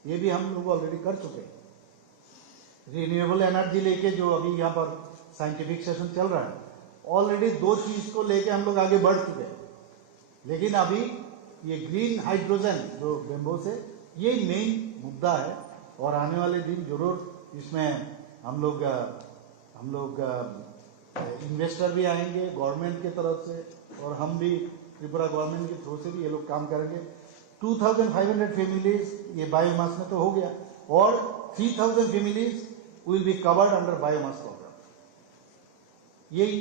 ये भी हम लोग ऑलरेडी कर चुके हैं। रिन्यूएबल एनर्जी लेके जो अभी यहाँ पर साइंटिफिक सेशन चल रहा है, ऑलरेडी 2 चीज को लेके हम लोग आगे बढ़ चुके हैं। लेकिन अभी ये ग्रीन हाइड्रोजन जो बेम्बो से, ये मेन मुद्दा है। और आने वाले दिन जरूर इसमें हम लोग इन्वेस्टर भी आएंगे गवर्नमेंट की तरफ से, और हम भी त्रिपुरा गवर्नमेंट के थ्रू से भी ये लोग काम करेंगे। 2,500 फैमिलीज ये बायोमास में तो हो गया, और 3,000 families will be covered under biomass programme. यही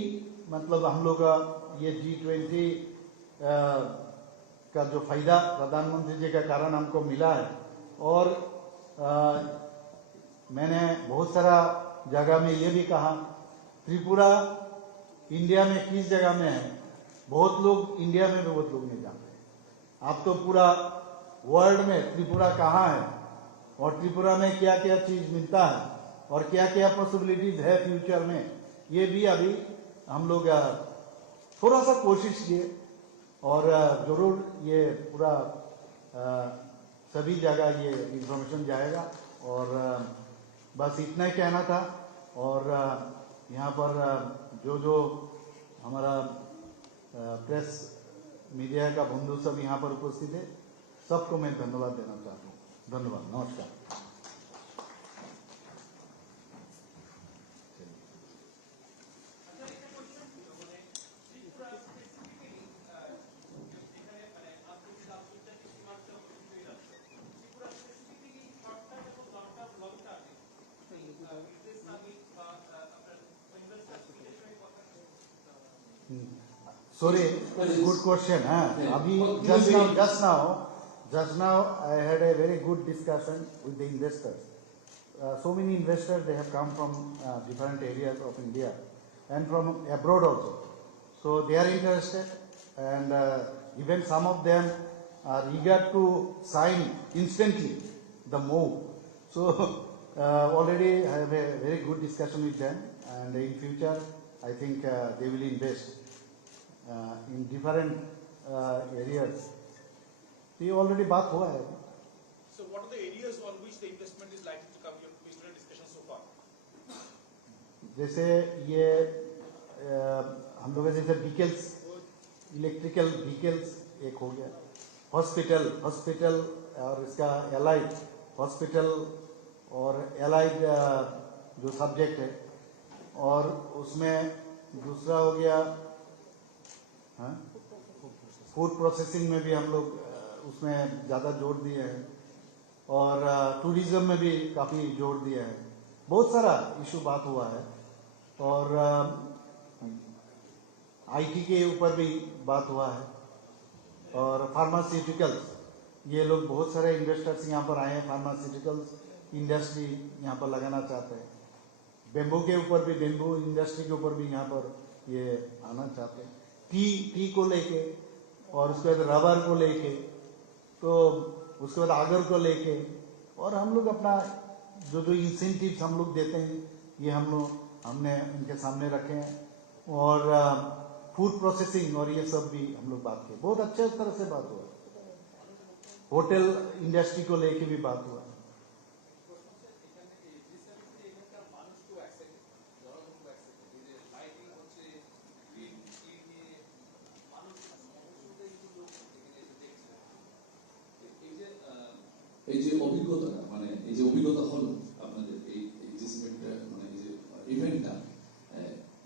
मतलब हम लोग का ये G20 का जो फायदा प्रधानमंत्री जी के कारण हमको मिला है। और मैंने बहुत सारा जगह में ये भी कहा, त्रिपुरा इंडिया में किस जगह में है, बहुत लोग इंडिया में भी बहुत लोग नहीं जानते। आप तो पूरा वर्ल्ड में त्रिपुरा कहाँ है, और त्रिपुरा में क्या क्या चीज मिलता है, और क्या क्या पॉसिबिलिटीज है फ्यूचर में, ये भी अभी हम लोग थोड़ा सा कोशिश किए। और जरूर ये पूरा सभी जगह ये इंफॉर्मेशन जाएगा। और बस इतना ही कहना था। और यहाँ पर जो हमारा प्रेस मीडिया का बंधु सब यहाँ पर उपस्थित है, सबको मैं धन्यवाद देना चाहता हूँ। धन्यवाद, नमस्कार। Sorry, good question. Abhi just now I had a very good discussion with the investors. So many investors, they have come from different areas of India and from abroad also. So they are interested, and even some of them are eager to sign instantly the move. So already I have a very good discussion with them, and in future I think they will invest in different areas. ये already बात हुआ है। So what are the areas on which the investment is likely to come? You have based on a discussion so far. जैसे ये हम लोग जैसे vehicles, electrical vehicles एक हो गया, हॉस्पिटल और इसका एलाइड हॉस्पिटल और एलाइड जो सब्जेक्ट है, और उसमें दूसरा हो गया फूड प्रोसेसिंग में भी हम लोग उसमें ज़्यादा जोर दिए हैं और टूरिज्म में भी काफ़ी जोर दिया है। बहुत सारा इशू बात हुआ है और आईटी के ऊपर भी बात हुआ है और फार्मास्यूटिकल्स, ये लोग बहुत सारे इन्वेस्टर्स यहाँ पर आए हैं, फार्मास्यूटिकल्स इंडस्ट्री यहाँ पर लगाना चाहते हैं। बेम्बू के ऊपर भी, बेम्बू इंडस्ट्री के ऊपर भी यहाँ पर ये आना चाहते हैं। टी को लेके और उसके बाद रबर को लेके, तो उसके बाद आगर को लेके, और हम लोग अपना जो जो इंसेंटिव्स हम लोग देते हैं ये हमने उनके सामने रखे हैं और फूड प्रोसेसिंग और ये सब भी हम लोग बात किए। बहुत अच्छे तरह से बात हुआ। होटल इंडस्ट्री को लेके भी बात हुआ। এই যে অভিজ্ঞতা, মানে এই যে অভিজ্ঞতা হলো আপনাদের এই যে মানে এই যে ইভেন্টটা,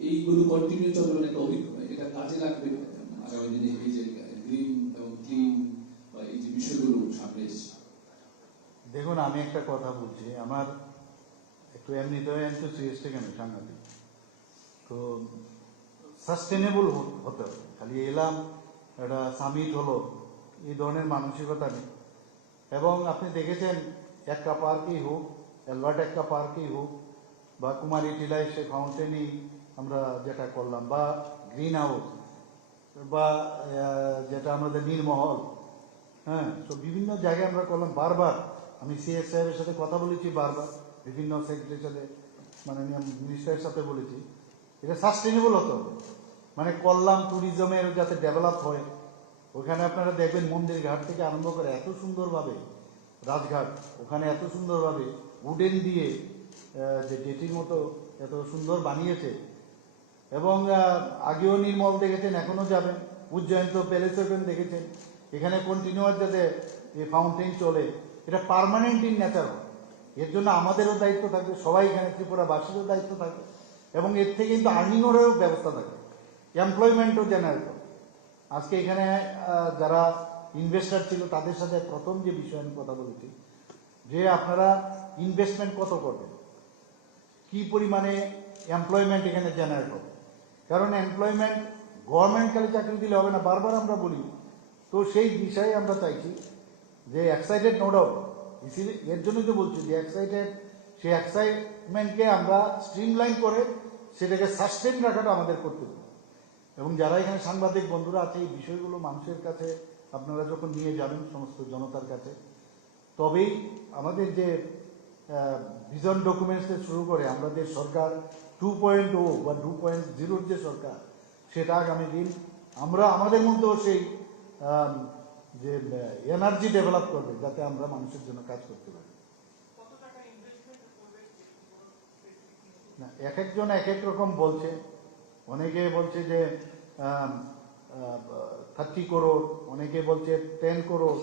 এইগুলো কন্টিনিউ চলবে একটা অভিজ্ঞতা, এটা কাজে লাগবে আগামী দিনে এই যে গ্রিন এবং ক্লিন বা এই যে বিষয়গুলো সামনে এসেছে। দেখুন, আমি একটা কথা বলছি, আমার একটু এমনিতেও এনথুসিয়াস্টিক আমি সাংঘাতিক, তো সাস্টেনেবল হতে হবে। খালি এলাম একটা সামিট হলো, এই ধরনের মানসিকতা নেই। এবং আপনি দেখেছেন একটা পার্কই হোক, অ্যালবার্ট একটা পার্কই হোক, বা কুমারী টিলায় সে ফাউন্টেনই আমরা যেটা করলাম, বা গ্রিন হাউস, বা যেটা আমাদের নীলমহল, হ্যাঁ, তো বিভিন্ন জায়গায় আমরা করলাম। বারবার আমি সিএস সাহেবের সাথে কথা বলেছি, বারবার বিভিন্ন সেক্রেটারির সাথে, মাননীয় মিনিস্টারের সাথে বলেছি, এটা সাস্টেনেবল হতে হবে। মানে করলাম ট্যুরিজমের যাতে ডেভেলপ হয়। ওখানে আপনারা দেখবেন মন্দির ঘাট থেকে আরম্ভ করে এত সুন্দরভাবে রাজঘাট, ওখানে এত সুন্দরভাবে উডেন দিয়ে যে জেটির মতো এত সুন্দর বানিয়েছে। এবং আগেও নির্মল দেখেছেন, এখনো যাবেন। উজ্জয়ন তো প্যালেস দেখেছেন, এখানে কন্টিনিউয়াস যাতে এই ফাউন্টেন চলে, এটা পার্মানেন্ট ইন নেচার হয়। এর জন্য আমাদেরও দায়িত্ব থাকবে, সবাই এখানে ত্রিপুরাবাসীরও দায়িত্ব থাকবে, এবং এর থেকে কিন্তু আর্নিংয়েরও ব্যবস্থা থাকবে, এমপ্লয়মেন্টও জেনারেট হবে। আজকে এখানে যারা ইনভেস্টার ছিল তাদের সাথে প্রথম যে বিষয় আমি কথা বলেছি, যে আপনারা ইনভেস্টমেন্ট কত করবেন, কি পরিমাণে এমপ্লয়মেন্ট এখানে জেনারেট হবে। কারণ এমপ্লয়মেন্ট গভর্নমেন্ট খালি চাকরি দিলে হবে না, বারবার আমরা বলি। তো সেই বিষয়ে আমরা চাইছি যে এক্সাইটেড নো ডাউট, এর জন্যই তো বলছি যে এক্সাইটেড, সেই এক্সাইটমেন্টকে আমরা স্ট্রিমলাইন করে সেটাকে সাস্টেন রাখাটা আমাদের করতে হবে। এবং যারা এখানে সাংবাদিক বন্ধুরা আছে, এই বিষয়গুলো মানুষের কাছে আপনারা যখন নিয়ে যাবেন সমস্ত জনতার কাছে, তবেই আমাদের যে ভিজন ডকুমেন্টস থেকে শুরু করে আমাদের সরকার 2.0 বা 2.0 যে সরকার, সেটা আগামী দিন আমরা আমাদের মধ্যেও সেই যে এনার্জি ডেভেলপ করবে, যাতে আমরা মানুষের জন্য কাজ করতে পারি। না, এক একজন এক এক রকম বলছে। অনেকে বলছে যে 30 করোড়, অনেকে বলছে 10 করোড়।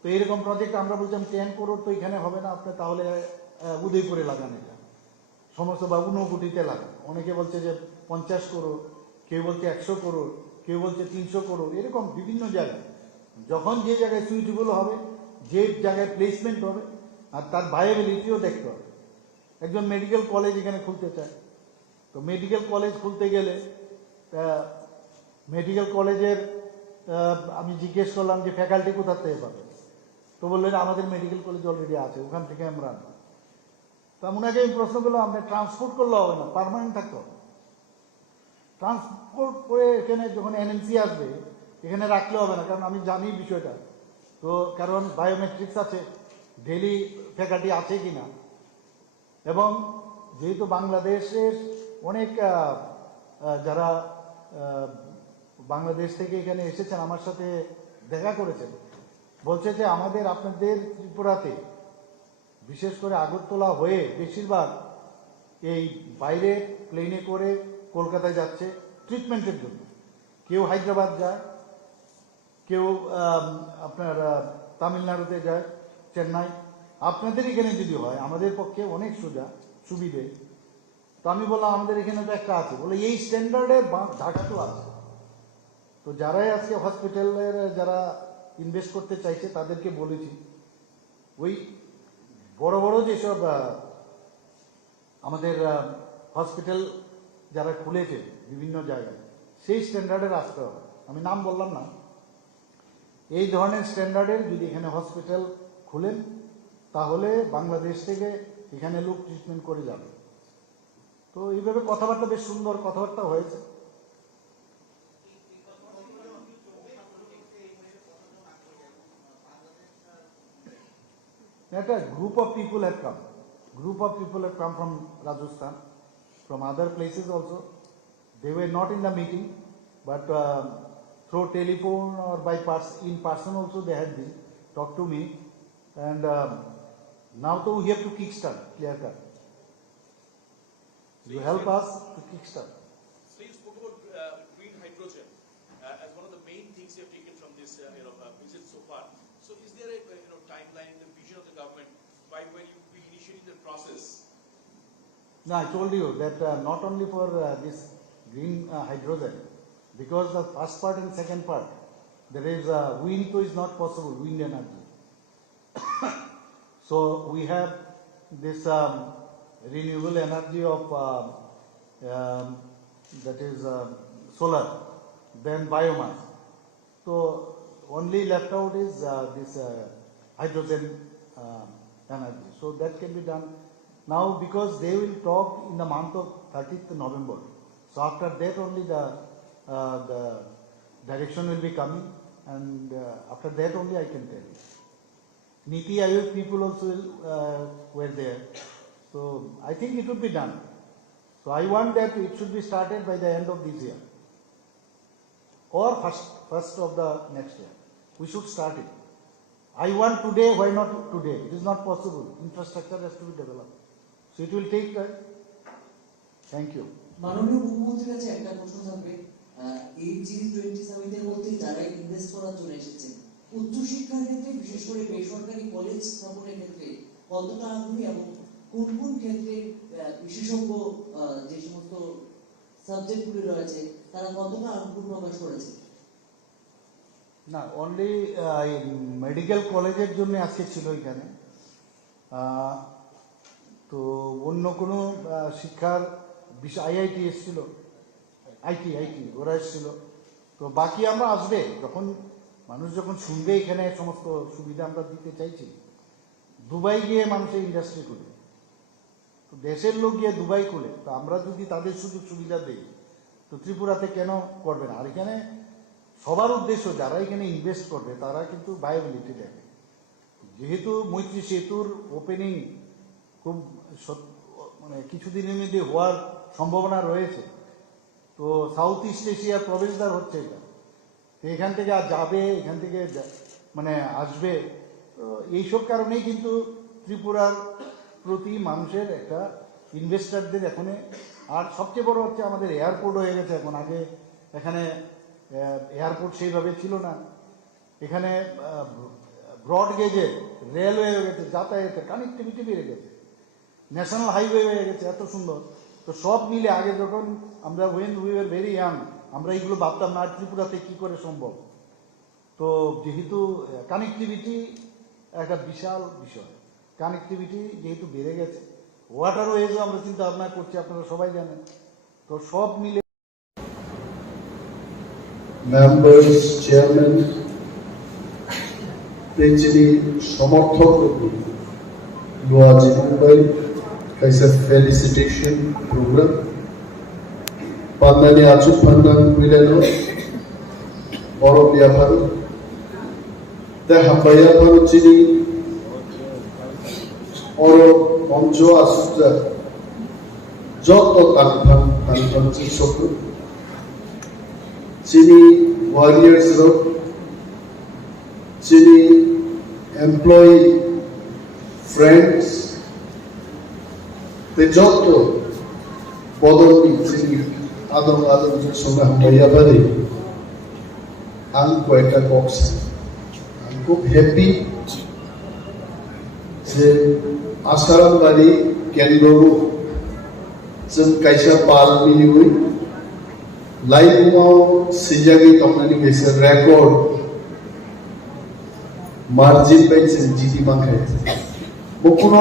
তো এরকম প্রজেক্ট আমরা বলছিলাম 10 করোড় তো এখানে হবে না, আপনি তাহলে উদয়পুরে লাগান, এটা সমস্ত বা ঊনকোটিতে লাগান। অনেকে বলছে যে 50 করোড়, কেউ বলছে 100 করোড়, কেউ বলছে 300 করোড়, এরকম বিভিন্ন জায়গায়। যখন যে জায়গায় সুইটেবল হবে, যে জায়গায় প্লেসমেন্ট হবে, আর তার ভায়াবিলিটিও দেখতে হবে। একজন মেডিকেল কলেজ এখানে খুলতে চায়, তো মেডিকেল কলেজ খুলতে গেলে মেডিকেল কলেজের আমি জিজ্ঞেস করলাম যে ফ্যাকাল্টি কোথা থেকে পাবে, তো বললেন আমাদের মেডিকেল কলেজ অলরেডি আছে, ওখান থেকে আমরা আনবো। তা ওনাকে আমি প্রশ্ন করলাম, আপনি ট্রান্সপোর্ট করলে হবে না, পার্মানেন্ট থাকতে হবে। ট্রান্সপোর্ট করে এখানে যখন এনএমসি আসবে এখানে রাখলে হবে না, কারণ আমি জানি বিষয়টা। তো কারণ বায়োমেট্রিক্স আছে, ডেলি ফ্যাকাল্টি আছে কিনা। এবং যেহেতু বাংলাদেশের অনেক যারা বাংলাদেশ থেকে এখানে এসেছেন, আমার সাথে দেখা করেছেন, বলছে যে আমাদের আপনাদের ত্রিপুরাতে বিশেষ করে আগরতলা হয়ে বেশিরভাগ এই বাইরে প্লেনে করে কলকাতায় যাচ্ছে ট্রিটমেন্টের জন্য। কেউ হায়দ্রাবাদ যায়, কেউ আপনার তামিলনাড়ুতে যায়, চেন্নাই। আপনাদের এখানে যদি হয় আমাদের পক্ষে অনেক সুবিধে। তো আমি বললাম আমাদের এখানে তো একটা আছে, বলে এই স্ট্যান্ডার্ডে ঢাকাতেও আছে। তো যারাই আজকে হসপিটালের যারা ইনভেস্ট করতে চাইছে তাদেরকে বলেছি ওই বড় বড় যেসব আমাদের হসপিটাল যারা খুলেছে বিভিন্ন জায়গায় সেই স্ট্যান্ডার্ডের আসতে হবে। আমি নাম বললাম না, এই ধরনের স্ট্যান্ডার্ডের যদি এখানে হসপিটাল খুলেন তাহলে বাংলাদেশ থেকে এখানে লোক ট্রিটমেন্ট করে যাবে। তো এইভাবে কথাবার্তা বেশ সুন্দর কথাবার্তা হয়েছে। A group of people have come. Group of people have come from Rajasthan, from other places also. They were not in the meeting, but through telephone or by in person also they had been talked to me, and now though we have to kickstart, clear cut. You help us to kickstart. So you spoke about green hydrogen as one of the main things you have taken from this visit so far. So is there a timeline, the vision of the government by when you will be initiating the process? No, I told you that not only for this green hydrogen, because the first part and second part, there is wind, so is not possible, wind energy. So we have this renewable energy of that is solar, then biomass. So only left out is this hydrogen energy. So that can be done now because they will talk in the month of 30th November. So after that only the direction will be coming, and after that only I can tell you. Niti Aayog people also were there. So I think it would be done. So I want that it should be started by the end of this year or first of the next year. We should start it. I want today, why not today? It is not possible. Infrastructure has to be developed. So it will take time. Thank you. মাননীয় মুখ্যমন্ত্রীর কাছে একটা প্রশ্ন থাকবে, এই G20 সামিটের মধ্যে যারা invest করার জন্য এসেছে উচ্চশিক্ষার ক্ষেত্রে বিশেষ করে বেসরকারি কলেজ স্থাপনের ক্ষেত্রে কতটা আগ্রহী এবং কোন কোন ক্ষেত্রে বিশেষজ্ঞ যে সমস্ত সাবজেক্টগুলি রয়েছে তারা কতটা আগ্রহ প্রকাশ করেছে? না, অনলি মেডিকেল কলেজের জন্য আজকে ছিল এখানে, তো অন্য কোনো শিক্ষার বিষয় আইআইটি এসেছিল, আইটি ওরা এসেছিল। তো বাকি আমরা আসবে যখন মানুষ যখন শুনবে এখানে সমস্ত সুবিধা আমরা দিতে চাইছি। দুবাই গিয়ে মানুষের ইন্ডাস্ট্রি খুলে, তো দেশের লোক গিয়ে দুবাই খুলে, তো আমরা যদি তাদের সুযোগ সুবিধা দিই তো ত্রিপুরাতে কেন করবে না? আর এখানে সবার উদ্দেশ্য যারা এখানে ইনভেস্ট করবে তারা কিন্তু ভায়াবিলিটি দেখে। যেহেতু মৈত্রী সেতুর ওপেনিং খুব মানে কিছুদিনের মধ্যে হওয়ার সম্ভাবনা রয়েছে, তো সাউথ ইস্ট এশিয়ার প্রবেশদ্বার হচ্ছে এটা, তো এখান থেকে আর যাবে, এখান থেকে মানে আসবে, তো এইসব কারণেই কিন্তু ত্রিপুরার প্রতি মানুষের একটা ইনভেস্টারদের এখানে। আর সবচেয়ে বড় হচ্ছে আমাদের এয়ারপোর্ট হয়ে গেছে এখন, আগে এখানে এয়ারপোর্ট সেইভাবে ছিল না, এখানে ব্রড গেজের রেলওয়ে হয়ে গেছে, যাতায়াতের কানেক্টিভিটি বেড়ে গেছে, ন্যাশনাল হাইওয়ে হয়ে গেছে, এত সুন্দর। তো সব মিলে আগে যখন আমরা উই ওয়ার ভেরি ইয়াং আমরা এইগুলো ভাবতাম না, ত্রিপুরাতে কি করে সম্ভব। তো যেহেতু কানেক্টিভিটি একটা বিশাল বিষয়, কানেক্টিভিটি যেহেতু বেড়ে গেছে, ওয়াটারওয়েজও আমরা চিন্তা ভাবনা করছি, আপনারা সবাই জানেন। তো সব মিলে মেম্বার্স, চেয়ারম্যান, যিনি সমর্থক লোয়াজি Mumbai kaisa felicitation program pandani achuk pandan milano boro byapar te habaya par chini oro moncho asja joto tanpan chishokro chini warriors road chini employee friends the যত বদলি চিনি আদম সঙ্গে হামাইয়া পারে আমি কয়েকটা বক্স আমি খুব হ্যাপি যে আসারাম বাড়ি কেন্দ্র जों कायसा पार मिलिवै लाइफआव सिजागि तमनानि गेसे रेकर्ड মার্জিন পাইছেন জিডি মাখাইছে কোনো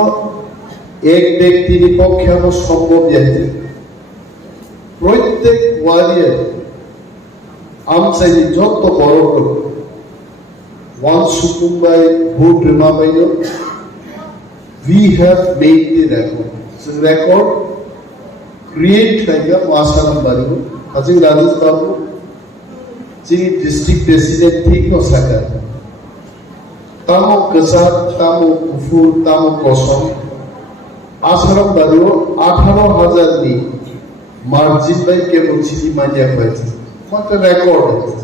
এক ব্যক্তির পক্ষে আমার সম্ভব যাইছে প্রত্যেক ওয়ারিয়ার আমচাইনি যত বড় লোক ওয়ান সুকুম্বাই ভোট রেমা বাইল we have made the record. So record create like a Masaram Baru. I think Rajesh Babu, the district president thing no saka. Tamo Kasat, Tamo Kufur, Tamo Kosam. Asaram Baru, 18,000 ni margin by Kebun City Mania Fight. What a record.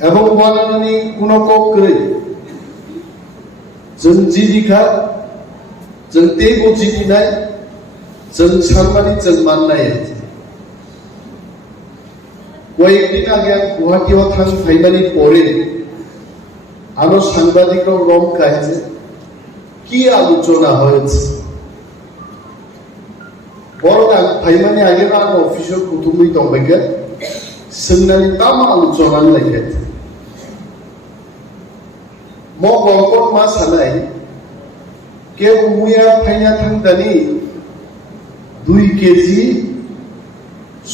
Above one any Kunoko Kray. जों जिदिखा जों तेगो जिदिनाय जों सानमानि जों माननाय কয়েকদিন আগে আমি গুয়াহাটিও finally পরে আরো সাংবাদিকরা রং খাইছে কি আলোচনা হয়েছে বড় ফাইনালি আগে না অফিসের কুতুবই দম্বাইকে সোंनानै তাম আলোচনা লাইছে गलकट मा सानाय के मुया फाइना थांदानि 2 केजि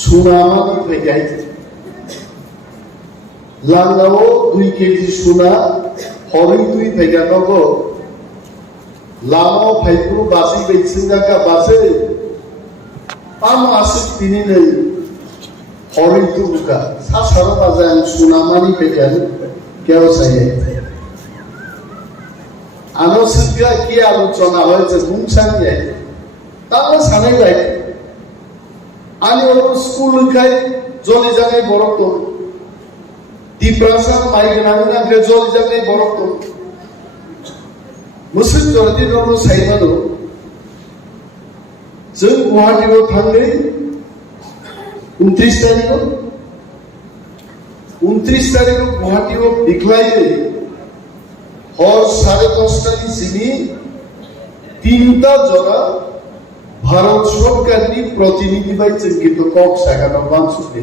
सुनामा फैगाय लांगाव 2 केजि सुना हरै 2 फैगानागो लामाव फाइखु बासि बैसिंगाका बासै पाम आसि तिनिनै हरै तुका सा सारा बाजाय सुनामानि फैगाय केव साय আলোচনা কি আলোচনা হয়েছে বুমসান যায় তাও সানাই যায় আমি ওর স্কুল খাই জলি জায়গায় বড় তো ডিপ্রাসার মাইগ্রানা কে জলি জায়গায় বড় তো মুসলিম জলদি রনো সাইমানো जों गुवाहाटीआव थाङै 29 तारिखआव गुवाहाटीआव बिख्लायै और 10:30 सिमी 3টা জনা ভারত সরকারের প্রতিনিধি পাইছেন কিন্তু কক শাখানো মানসুকে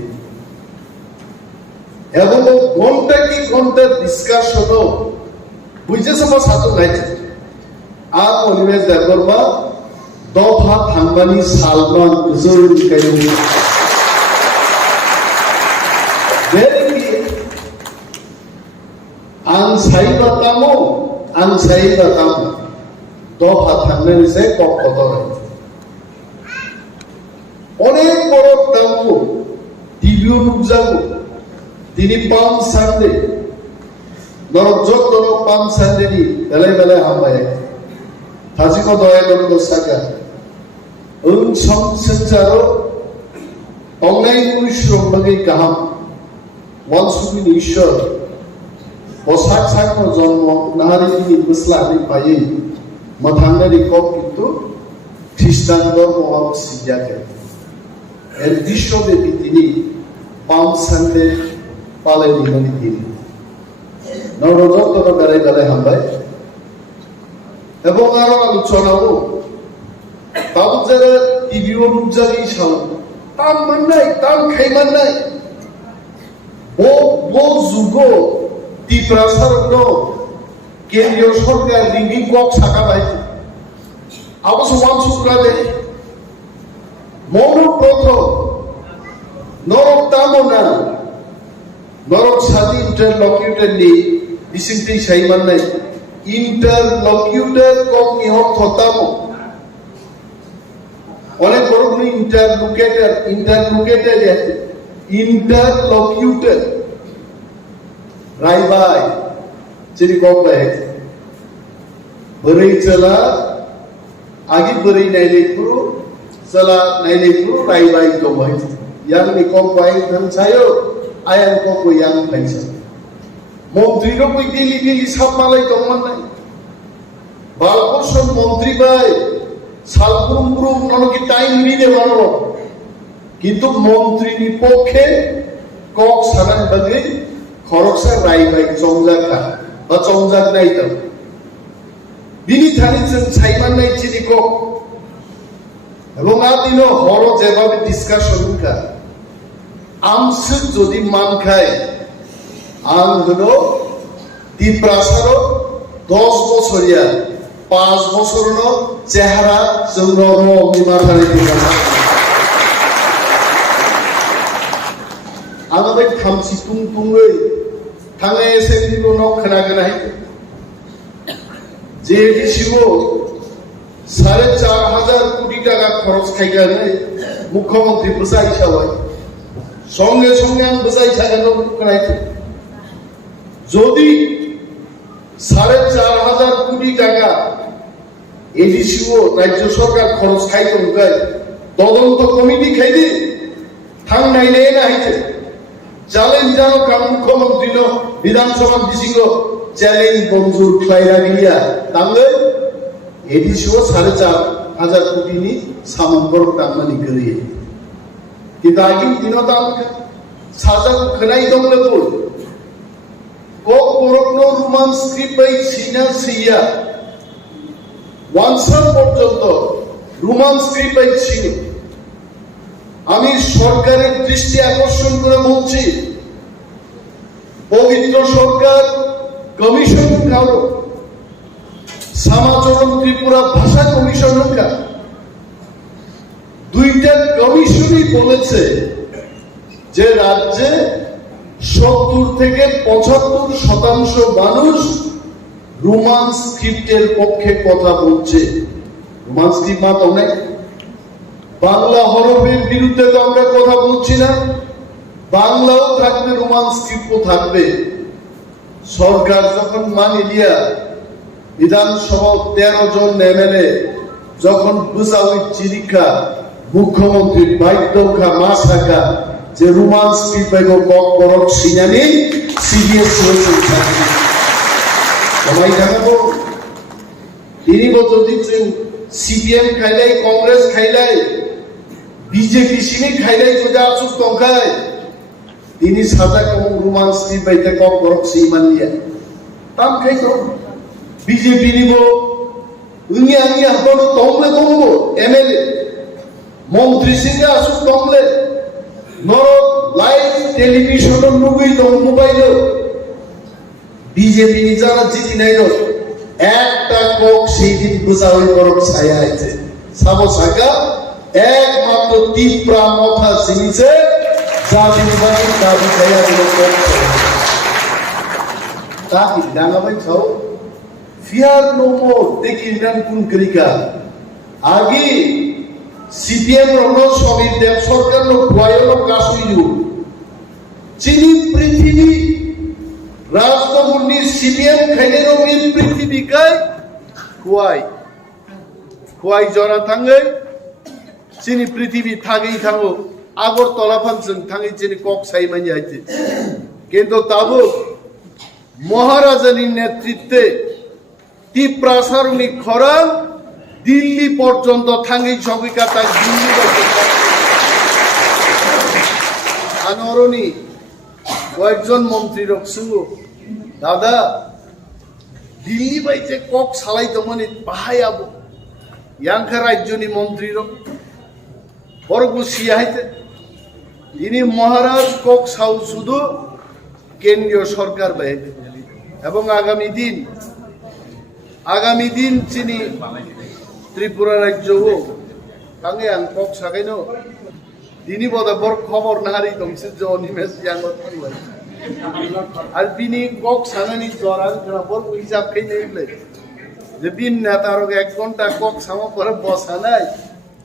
এবং ঘন্টা কি ঘন্টা ডিসকাশন বুঝে সব সাথে নাইছে আর অনিমেষ দেববর্মা দফা থাংবানি সালমান জরুরি কাইনি आं साइबातामो दफा थांनानै से कक्कदर अनेक बड़ दामो টিভিও নুকজাগো তিনি পাম সানডে নরজতন পাম সানডে নি বেলায় বেলায় হামবায় थाजिको दयानन्द सागा ओं संसारो अंगाय कुश्रम बगै गाहाम वंशुनि ईश्वर बसाक साकनो जन्म नाहारिनि बोस्लानि पायै मथांगारि कप किन्तु ख्रिस्टान धर्म सिजाके एर विश्वव्यापी तिनि पाम सानडे पालयनिमानि तिनि नरजतन बेलाय बेलाय हामबाय এবং আরো আলোচনাও তাও যারা টিভিও নুকজাগি সাল তাম মাননাই তাম খাইমান নাই ও যুগ টিপ্রাসারন কেন্দ্রীয় সরকার লিঙ্গি কক ছাকা ভাই অবশ্য ওয়ান সুক্রালে মৌন প্রথম নরক তামনা নরক সাদি ইন্টারলকিউটর নি বিসিংটি সাইমান নাই इंटरलॉक्यूटर को निहत होता हो অনেক বড় কোন ইন্টারলুকেটর इंटरलॉक्यूटर रायबाय जेरी गबाय बोरै चला आगि बोरै नायलेखु चला नायलेखु रायबाय गबाय यां नि गबाय थांसायो आयान गबो यां फाइसा মন্ত্রীরও কই দিলি দিলি সব মালাই দমন নাই বালকর্ষণ মন্ত্রী ভাই সালপুরুম ননকি টাইম নিতে পারো কিন্তু মন্ত্রীর পক্ষে কক সানান বাগে খরচা রাই ভাই চংজাকা বা চংজাক নাই তো বিনি থানিছেন ছাইমান নাই চিনি কক এবং আদিন হর যেভাবে ডিসকাশন কা আমসে যদি মান খায় आं होनो টিপ্রাসারও 10 বছরিয়া 5 বছরনো চেহারা জৌরব বিমাথারি আমাদের থামছি তুমতুমই থাঙে এসেন্ডিবো ন खोनागोनाय যে ডিসিও 4,500 কোটি টাকা খরচ খাইগানে মুখ্যমন্ত্রী বুঝাই সবাই সঙ্গে সঙ্গে আমি বুঝাই থাকানো করাইতে যদি 4,500 কোটি টাকা এডিসিও রাজ্য সরকার খরচ খাইতো তদন্ত কমিটি খাইদি থাংনাই নেই না হইতে চ্যালেঞ্জ জানো কাম মুখ্যমন্ত্রী নো বিধানসভা দিছিল চ্যালেঞ্জ মঞ্জুর খাইরা গিয়া তাহলে এডিসিও 4,500 কোটি নি সামন্তর টাঙ্গানি করিয়ে কিন্তু আগের দিনও দাম সাজা খনাই দমলে বল কক বরকনো রোমান স্ক্রিপ্ট বাই সিনা সিয়া ওয়ানসার পর্যন্ত রোমান স্ক্রিপ্ট বাই ছিল আমি সরকারের দৃষ্টি আকর্ষণ করে বলছি পবিত্র সরকার কমিশন কারো সমাচরণ ত্রিপুরা ভাষা কমিশন দুইটা কমিশনই বলেছে যে রাজ্যে 70 থেকে 75% মানুষ রোমান স্ক্রিপ্টের পক্ষে কথা বলছে রোমান স্ক্রিপ্ট মাত অনেক বাংলা হরফের বিরুদ্ধে তো আমরা কথা বলছি না বাংলাও থাকবে রোমান স্ক্রিপ্টও থাকবে সরকার যখন মানে দিয়া বিধানসভা 13 জন এমএলএ যখন বুঝাউই চিরিকা মুখ্যমন্ত্রী বাইদ্যখা মাসাকা যে রোমান স্ক্রিপ্ট বাইগো কক বরক সিনানি সিরিয়াস হয়েছে সবাই জানাবো তিনি যদি সিপিএম খাইলাই কংগ্রেস খাইলাই বিজেপি সিমি খাইলাই যদি আসুক টঙ্কায় তিনি সাদা কম রোমান স্ক্রিপ্ট বাইতে কক বরক সিমান নিয়া তাম খাইতো বিজেপি নিব উনি আমি আপনার তমলে কমবো এমএলএ মন্ত্রী সিংহে আসুক তমলে নর লাইভ টেলিভিশন নুগুই তো মোবাইল বিজেপি যারা জিতি নাই একটা কক সেই দিন বুঝাওই বরক ছায়া আছে সাবো সাকা একমাত্র তীব্রা মথা সিনিছে জাতি বাড়ি দাবি ছায়া দিল তাকি ডাঙাবাই ছাও ফিয়ার নো মোর দেখি নাম কোন করিকা আগে সিপিএম রণ সবির দেব সরকার নো ভয়লো কাশুইলু চিনি পৃথিবী রাজনগরনি সিপিএম খাইলে রঙিন পৃথিবী কাই খুয়াই জরা থাঙ্গে চিনি পৃথিবী থাকেই থাঙ্গো আগরতলা ফাংশন থাঙ্গে চিনি কক সাই মানি আইছে কিন্তু তাবো মহারাজানির নেতৃত্বে তীপ্রাসারণী খরা দিল্লি পর্যন্ত থাঙ্গি সবিকা তাই দিল্লি আনরণী কয়েকজন মন্ত্রী রকসুঙ্গো দাদা দিল্লি বাইতে কক সালাইতো মানে বাহাই আবো ইয়াংখা রাজ্যনি মন্ত্রী বরগু সিয়াইতে তিনি মহারাজ কক সাউ শুধু কেন্দ্রীয় সরকার বাইতে এবং আগামী দিন চিনি ত্রিপুরা রাজ্য তাঙ্গে আং কক সাগাইন তিনি বদাবর খবর নাহারি দংসে যে অনিমেষ ইয়াঙ্গত আর বিনি কক সাগানি জরান বর হিসাব খাই নেইলে যে বিন নেতার 1 ঘন্টা কক সামো পরে বসা নাই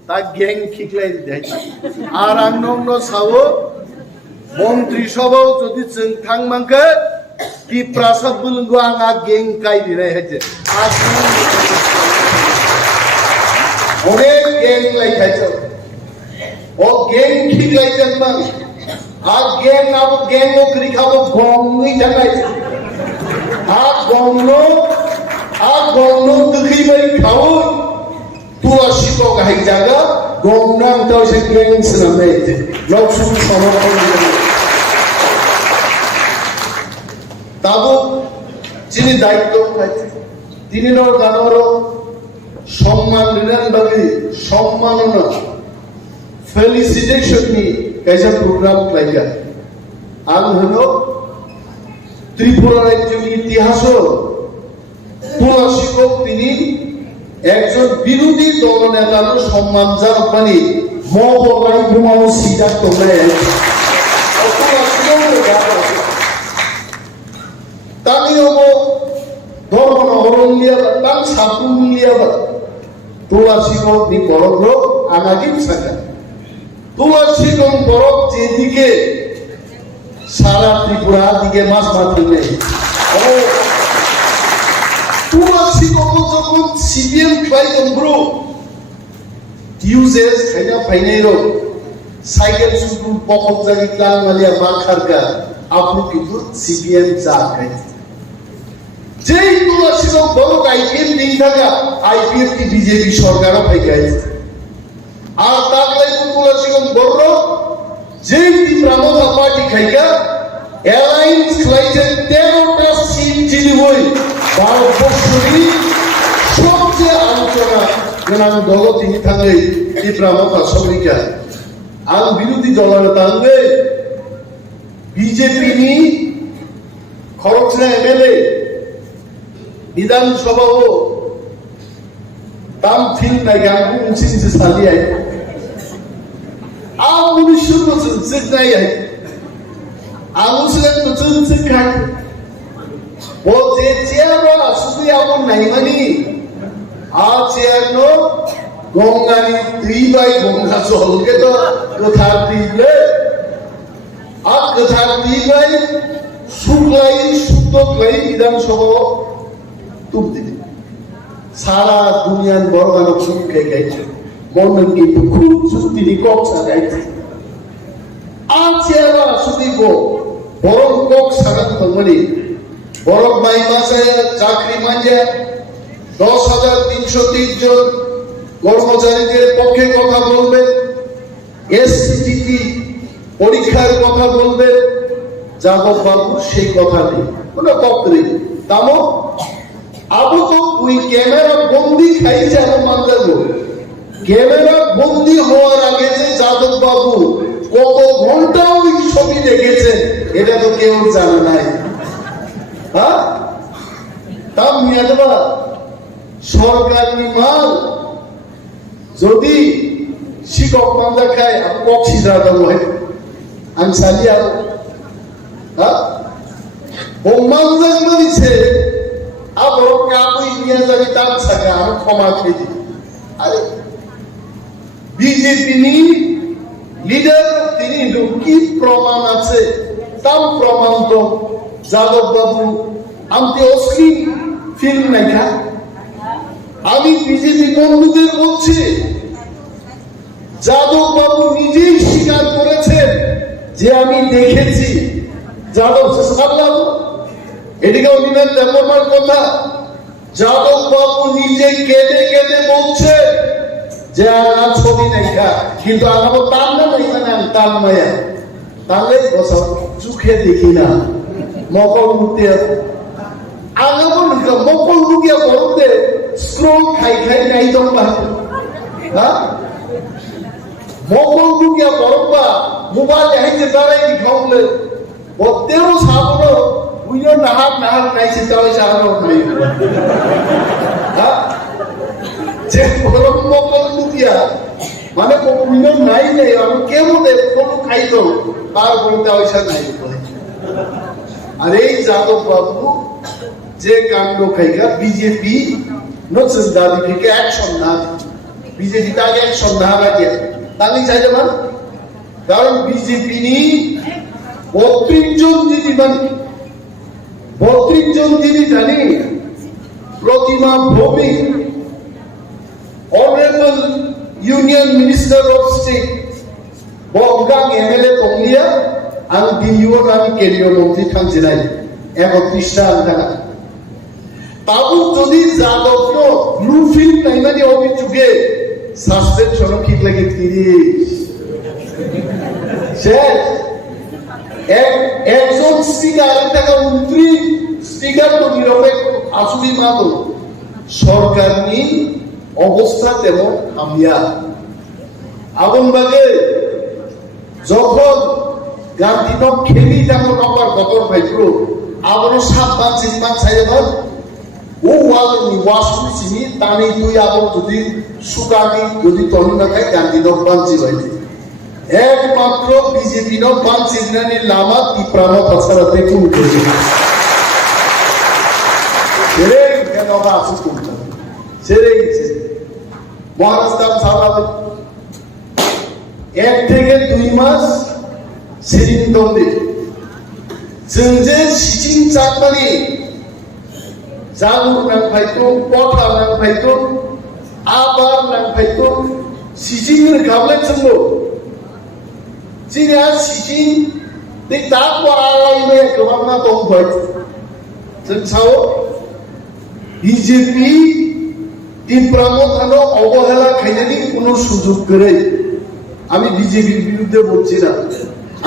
তা গ্যাং খিকলাই দেয় আর আং নং সাও মন্ত্রী সভাও যদি থাংমাঙ্কে কি প্রাসাদ বুলঙ্গো আঙা গ্যাং কাই দিনাই হয়েছে আর অনেক গ্যাং লাইখাইছে ও গ্যাং খিকলাইছে মান আর গ্যাং আবো গ্যাং ও ক্রিখাবো গংই জানাইছে আর গংনো দুখি বাই খাও তুয়া শিতো গাই জায়গা গংনাং তাও সে গ্যাং সিনামে লক্ষ্য সমর্থন তাবো যিনি দায়িত্ব তিনি গানোর সম্মান নিরানভাবে সম্মাননা ফেলিসিটেশন নি কাইজা প্রোগ্রাম লাইকা আং হলো ত্রিপুরার একজন ইতিহাস তুলা শিক্ষক তিনি একজন বিরোধী দল নেতার সম্মান জানানি মহলাই ঘুমাও সিদ্ধান্ত নেয় তামিও ধর্ম হরণ লিয়াবা তান সাপুন লিয়াবা তুলা শিক্ষক নি বড় আনাগিম সাকা তুলা শিক্ষক বড় যেদিকে সারা ত্রিপুরা দিকে মাছ মারতে নেই তুলা শিক্ষক যখন সিপিএম ক্লাইজন গ্রুপ ইউজেস খাইনা ফাইনাই রোগ সাইকেল শুধু পকম জাগি ক্লান মালিয়া মা খারকা আপনি কিন্তু সিপিএম চা খাই যেই তুলা শিক্ষক বড় আইপিএম দিন থাকা আইপিএম কি বিজেপি সরকারও পাই গাইছে আর তার লাইন তুলা শিক্ষক বড় যেই ত্রিপুরা পার্টি খাইকা অ্যালায়েন্স খাইছে 13টা সিট জিনি হই ভারতবর্ষেরই সবচেয়ে আলোচনা যেন দল তিনি থাকলে ত্রিপুরা সরকার আর বিরোধী দলের থাকবে বিজেপি নি খরচরা এমএলএ বিধানসভাও দাম ফিল নাই গান উনসিনসে সালি আই আর 19 বছর জিত নাই আই আলুসলেন তো জিত খাই ও যে চেয়ার শুধু আপন নাই মানে আ চেয়ার নো গঙ্গানি 3 গঙ্গা চলকে তো কথা দিলে আর কথা দিলে শুক্লাই শুদ্ধ ক্লাই বিধানসভা তুপ দিলে সারা দুনিয়ার বড় গানক শুনকে গাইছে মনে কিন্তু খুব সুস্তিনি কক্সা গাইছে আর চেয়ার শুধু বরং কক সাগান তমনি বরং বাই মাসে চাকরি মাঝে 10,330 জন কর্মচারীদের পক্ষে কথা বলবে এসসিটি পরীক্ষার কথা বলবে যাদব বাবু সেই কথা নেই কোনো পক্ষে তামো আবু তো ওই ক্যামেরা বন্দি খাইছে এমন মানতে ক্যামেরা বন্দি হওয়ার আগে যে যাদব বাবু কত ঘন্টা ওই ছবি দেখেছে এটা তো কেউ জানে নাই হ্যাঁ তাম নিয়ে দেবা সরকারি মাল যদি শিক্ষক মান্দা খায় কক্সি দাদা হয় আমি সালিয়া হ্যাঁ বোমান্দার দিছে আবার কাবুই নিয়ে যাবি তার থাকা আমি ক্ষমা খেয়ে দিই আরে বিজেপি নি লিডার তিনি কি প্রমাণ আছে তার প্রমাণ তো যাদব বাবু আমি অস্কি ফিল্ম দেখা আমি বিজেপি বন্ধুদের বলছি যাদব বাবু নিজেই স্বীকার করেছেন যে আমি দেখেছি যাদব সাল্লাম এদিকে অভিনয় দেবমার কথা যাদব বাবু নিজে কেঁদে কেঁদে বলছে যে আর ছবি দেখা কিন্তু আমার তার নাম এখানে আমি তার মায়া তাহলে বছর চোখে দেখি না মকল মুক্তি আগামন মকল মুখিয়া বলতে স্ক্রোল খাই খাই নাই তো হ্যাঁ মকল মুখিয়া বরবা মোবাইল হাইতে দাঁড়াই খাওলে বতেও সাবনো বুঝো নাহার নাহার নাইছে তাও সাহানো নাই হ্যাঁ যে বরং মকল মুখিয়া মানে বুঝো নাই নাই আমি কেমন কোনো খাইতো তার বলতে ওইসা নাই আর এই যাদব বাবু যে কাণ্ড খাইকা বিজেপি নতুন দাবি থেকে অ্যাকশন না বিজেপি তাকে অ্যাকশন না রাখে তাহলে চাইতে পার কারণ বিজেপি নি 32 জন দিদি মানে 32 জন দিদি জানি Pratima Bhowmik honourable union minister of state বগাং এমএলএ তংলিয়া আমি বিনিয়োগ আমি কেন্দ্রীয় মন্ত্রী থাকছি নাই 31টা টাকা তাবু যদি যাদব ব্লুফিল্ড নাই মানে অভিযোগে সাসপেনশন ঠিক লাগে 30 শেষ একজন স্পিকার টাকা 29 স্পিকার তো নিরপেক্ষ আসুবি মাতো সরকার নি অবস্থা তেমন হামিয়া আগুনবাগে যখন গান্ধী খেলি যখন আমার গতর ভাইপুর abro sabban sinman sayaban o wal ni wasu sini tani tu abro যদি সুগানি যদি তনি না খাই গান্ধী দক বাঞ্চি হইছে একমাত্র বিজেপি ন বাঞ্চি নানি লামা তিপ্রাম পাছারা দেখু উঠেছে সেরে কেন বা আসু করতে সেরে গেছে মহারাষ্ট্র সারাবে 1 থেকে 2 মাস সেদিন দন্দে जोंजे सिजिं जागमानि जागुर नांफायतो कथा नांफायतो आबार नांफायतो सिजिं रोखाबले जोंबो जिनिया सिजिं दै दाखवा आलायनो गोबांना दंबाय जों साव बिजेपि তিপ্রামো থানো অবহেলা খাইনানি কোনো সুযোগ করে আমি বিজেপির বিরুদ্ধে বলছি না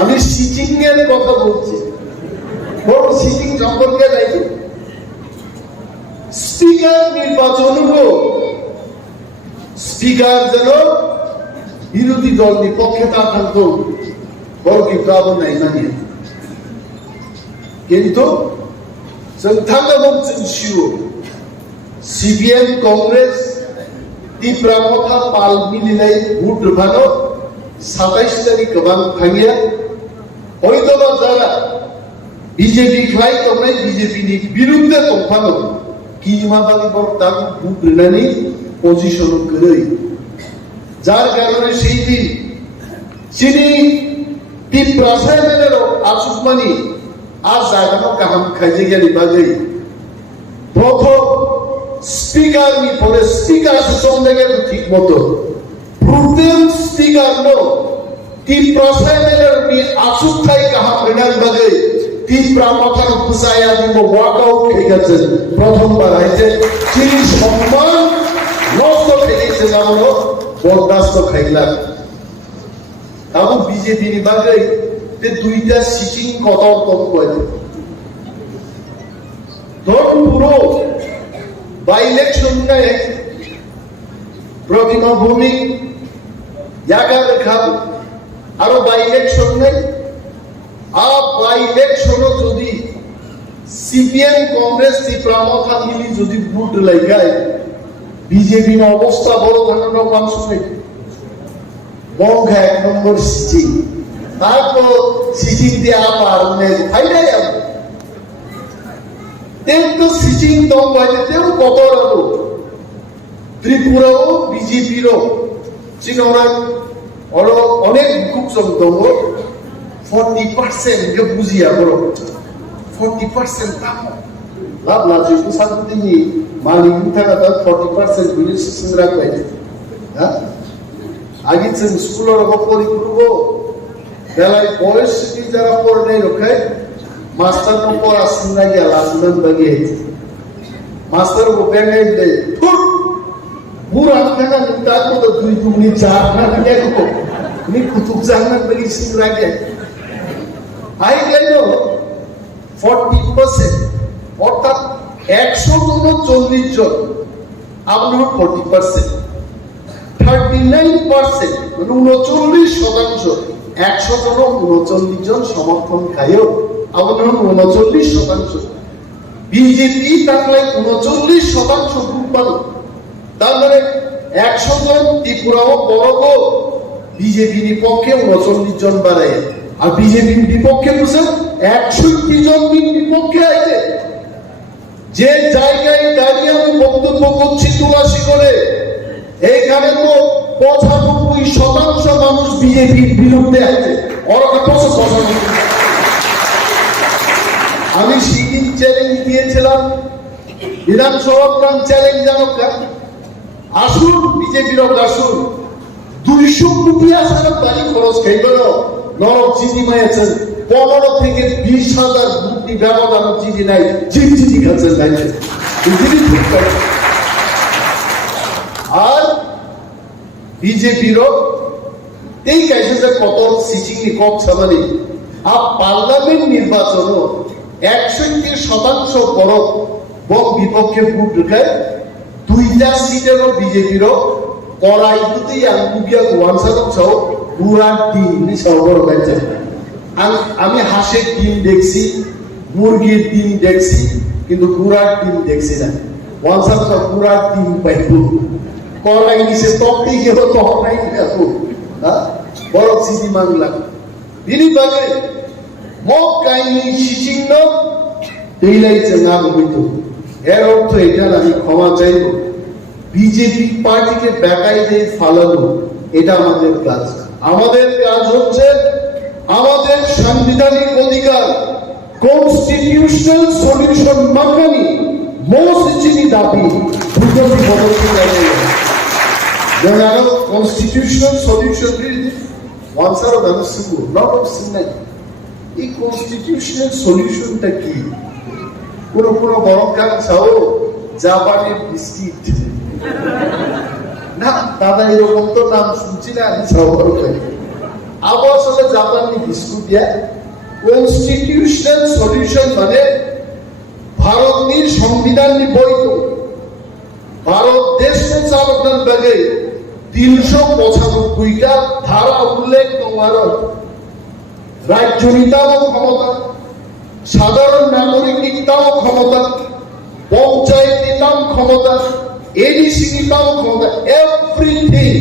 আমি সিজিং এর কথা বলছি বড় সিটিং সম্পর্কে যাইতো স্পিকার নির্বাচন স্পিকার যেন বিরোধী দল বিপক্ষে তা থাকতো বড় কিন্তু আবার নাই না কিন্তু जों थांगाबो जों सिउ সিপিএম কংগ্রেস তিপ্রামথা পাল মিলিনাय ভোট রোখানো 27 তারিখ गोबां थांगिया হয়তোবা যারা বিজেপি খাই তোমরা বিজেপিनि বিরুদ্ধে তফানো কিমাবানি বর্তান বুকনানি পজিশন করে যার কারণে সেই দিন চিনি তিপ্রাসায়নের আচুকমানি আজ জায়গানো কাহাম খাইজে গেলি বাগৈ প্রথম স্পিকার নি পরে স্পিকার সঙ্গে গেল ঠিক মতো প্রথম স্পিকার নো তিপ্রাসায়নের নি আচুক খাই কাহাম রেনান বাগৈ তিপ্রামথার পুসায়া দিব ওয়াকআউট হয়ে গেছে প্রথমবার আইছে চিনি সম্মান নষ্ট হয়ে গেছে জানো বরদাস্ত খাইলা তাও বিজেপি নি বাগৈ তে দুইটা সিটিং কতর কম করে ধরুন পুরো বাই ইলেকশন নাই প্রতিমা ভূমি জায়গা দেখাবো আরো বাই ইলেকশন নাই आप बाई इलेक्शन যদি সিপিএম কংগ্রেস তিপ্রামথা মিলি যদি ভোট লাগায় বিজেপি এর অবস্থা বড় ধরনের মানুষ নেই বঙ্গা এক নম্বর সিটিং তারপর সিটিং দিয়ে আবার ফাইনাল কিন্তু সিটিং দম বাইতেও কত রাখো ত্রিপুরাও বিজেপিরও চিনরা অনেক খুব দম 40% কে বুঝিয়া বড় 40% তাম লাভ লাজি সামনে মালিক থাকা তার 40% বিলি সিংরা কইছে হ্যাঁ আগে যে স্কুলের উপরই করব বেলায় বয়স কি যারা পড়নে রখায় মাস্টার উপর আসনা গিয়া লাসমান বাগে মাস্টার को बेंगे दे पूरा থাকা তার তো 2 2 4 না দেখো নি কুতুব জাহান বাগে সিংরা গে I get 40% অর্থাৎ 140 জন আপনার 40% 39% মানে 39% 100 জন 39 জন সমর্থন খায়ও আপনার 39% বিজেপি থাকলে 39% গ্রুপ পালো তার মানে 100 জন ত্রিপুরাও বড় বিজেপির পক্ষে 39 জন বাড়ায় আর বিজেপির বিপক্ষে বুঝেন 61 জন বিপক্ষে আছে যে জায়গায় দাঁড়িয়ে আমি বক্তব্য করছি তুলাসী করে এইখানে তো 95% মানুষ বিজেপির বিরুদ্ধে আছে ওরা আমি সেদিন চ্যালেঞ্জ দিয়েছিলাম বিধানসভা চ্যালেঞ্জ জানো আসুন বিজেপির আসুন 200 কোটি আসার বাড়ি খরচ খাইবেন নরক চিনি মাইছেন 15 থেকে 20,000 কোটি ব্যবধান চিনি নাই চিনি খাচ্ছেন নাই আর বিজেপির এই কাছে যে কত সিচিং কম সামানি আর পার্লামেন্ট নির্বাচন 61% বড় বক বিপক্ষে ভোট রেখায় 2টা সিটেরও বিজেপির করাই যদি আঙ্গুবিয়া ওয়ানসাদক সহ পুরা টিম সরবর হয়েছে আমি হাসের টিম দেখছি মুরগির ডিম দেখছি কিন্তু গুড়ার ডিম দেখছি না ওয়ানসার তো গুড়ার ডিম পাইব কলাই নিচে তপতেই গেল তখন নাই বড় সিটি মাংলা বিনি বাগে মগ কাহিনী শিচিন্ন তেইলাইছে নাম হইত এর অর্থ এটা আমি ক্ষমা চাইব বিজেপি পার্টিকে বেকাই দিয়ে ফালানো এটা আমাদের কাজ আমাদের কাজ হচ্ছে আমাদের সাংবিধানিক অধিকার কনস্টিটিউশনাল সলিউশন মাকানি মোস্ট চিনি দাবি দুটোটি বদলতে যাবে যেন আরো কনস্টিটিউশনাল সলিউশন ওয়ানসার অফ আনসিঙ্গু নট অফ সিনাই এই কনস্টিটিউশনাল সলিউশনটা কি কোন বরং কান চাও জাপানের বিস্কিট না দাদা এরকম তো নাম শুনছি না আমি চাও আবার আসলে জাপানি বিস্কুট দিয়া কনস্টিটিউশনাল সলিউশন মানে ভারতের সংবিধান বৈধ ভারত দেশ চালকের ব্যাগে 395টা ধারা উল্লেখ তোমার রাজ্য নিতাও ক্ষমতা সাধারণ নাগরিক নিতাও ক্ষমতা পঞ্চায়েত নিতাম ক্ষমতা এডিসি নিতাম ক্ষমতা এভরিথিং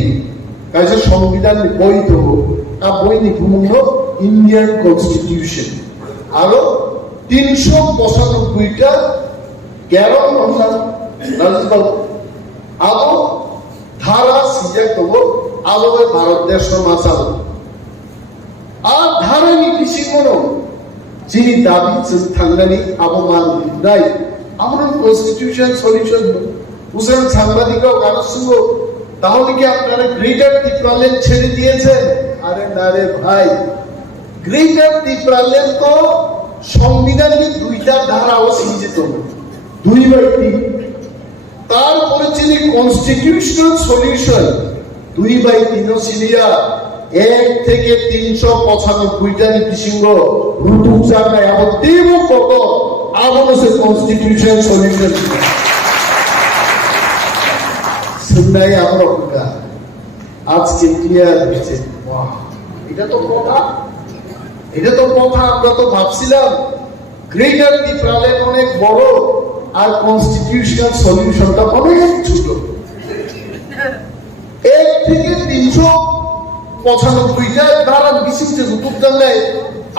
কাজে সংবিধান বৈধ বইনি ভূমন্য ইন্ডিয়ান কনস্টিটিউশন আরো 395টা কেরল আলো ধারা সিজে তবু আলো ভারত দেশ মাসাল আর ধারা নীতি মনো যিনি দাবি থাঙ্গানি আবমান নাই আমরা কনস্টিটিউশন সলিউশন মুসলিম সাংবাদিক কারণ তাহলে কি আপনারা গ্রেটার ত্রিপুরাল্যান্ড ছেড়ে দিয়েছেন আরে না রে ভাই গ্রেটার ত্রিপুরাল্যান্ড তো সংবিধানের 2টা ধারাও সিঞ্জিত 2/3 তারপরে যিনি কনস্টিটিউশনাল সলিউশন 2/3 সিরিয়া 1 থেকে 395টা নীতিসিংহ রুটু জায়গায় আবার দেব কত আবার সে কনস্টিটিউশন সলিউশন শুননাই আমরা ওটা আজকে ক্লিয়ার হয়েছে এটা তো কথা আমরা তো ভাবছিলাম গ্রেটার ত্রিপুরাল্যান্ড অনেক বড় আর কনস্টিটিউশনাল সলিউশনটা অনেক ছোট 1 থেকে 395টা ধারা বিশিষ্ট রূপ জানলায়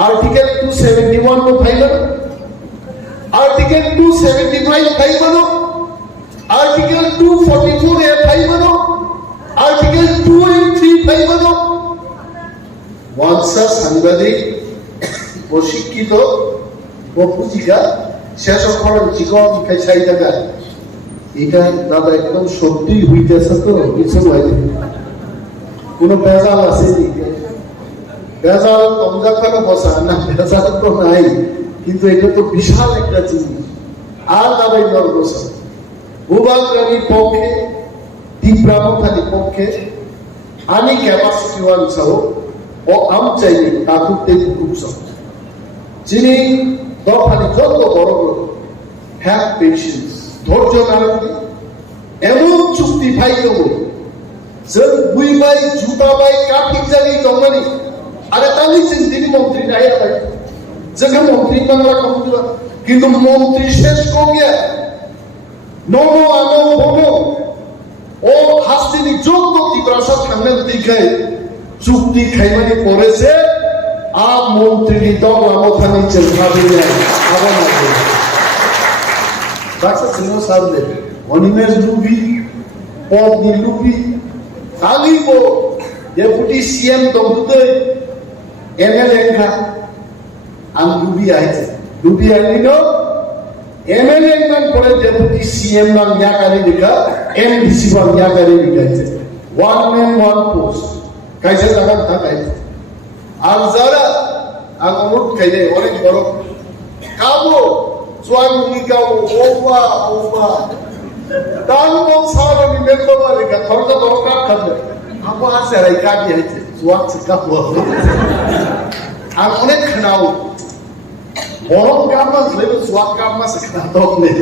article 271 no file article 275 file article 244 A file article 283 file ওয়ানসা সাংবাদিক প্রশিক্ষিত বপুজিকা শেষ করার জীবন খাই টাকা এটা দাদা একদম সত্যি হইতেছে তো কিছু হয় কোন বেজাল আছে বেজাল তমজা করে বসা না বেজাল তো নাই কিন্তু এটা তো বিশাল একটা জিনিস আর দাদাই দল বসা ভূভাগ রানীর পক্ষে দ্বীপ্রামথালির পক্ষে আমি ক্যাপাসিটি ওয়ান সহ ও আম চাইনি তাকুতে খুব যিনি দফানি যত বড় বড় হ্যাভ পেশেন্স ধৈর্য নারী এমন চুক্তি ভাই দেবো যে দুই ভাই জুতা ভাই কাঠিক জানি দমনি আরে তাহলে তিনি মন্ত্রী নাই যে মন্ত্রী বাংলা কমছিল কিন্তু মন্ত্রী শেষ করিয়া নম আনো বনো ও হাস্তিনি যত তীব্রাসা থাকলেন দিখায় চুক্তি খাইমানি পড়েছে আর মন্ত্রী দল আমথানি চেষ্টা দিয়ে আবার ডাক্তার সিংহ সামনে অনিমেষ লুবি পদ্মী লুবি কালিব ডেপুটি সিএম দম্পুতে এমএলএ খা আম লুবি আইছে লুবি আইনিল এমএলএ মান পরে ডেপুটি সিএম নাম ইয়াকারি লিখা এমডিসি নাম ইয়াকারি লিখাইছে ওয়ান ম্যান ওয়ান পোস্ট কাইছে জায়গা থাকাইছে আর যারা অনুরোধ খাইলে অনেক বড় কাবো সোয়াঙ্গি কাবো ওবা ওবা দানবো সারানি মেম্বার লেখা খরচা দরকার খাবে আপো আছে রাই কাবি হইছে সোয়াক কাবো আর অনেক খানাও বড় কাম না লেবে সোয়াক কাম না খানা তো নেই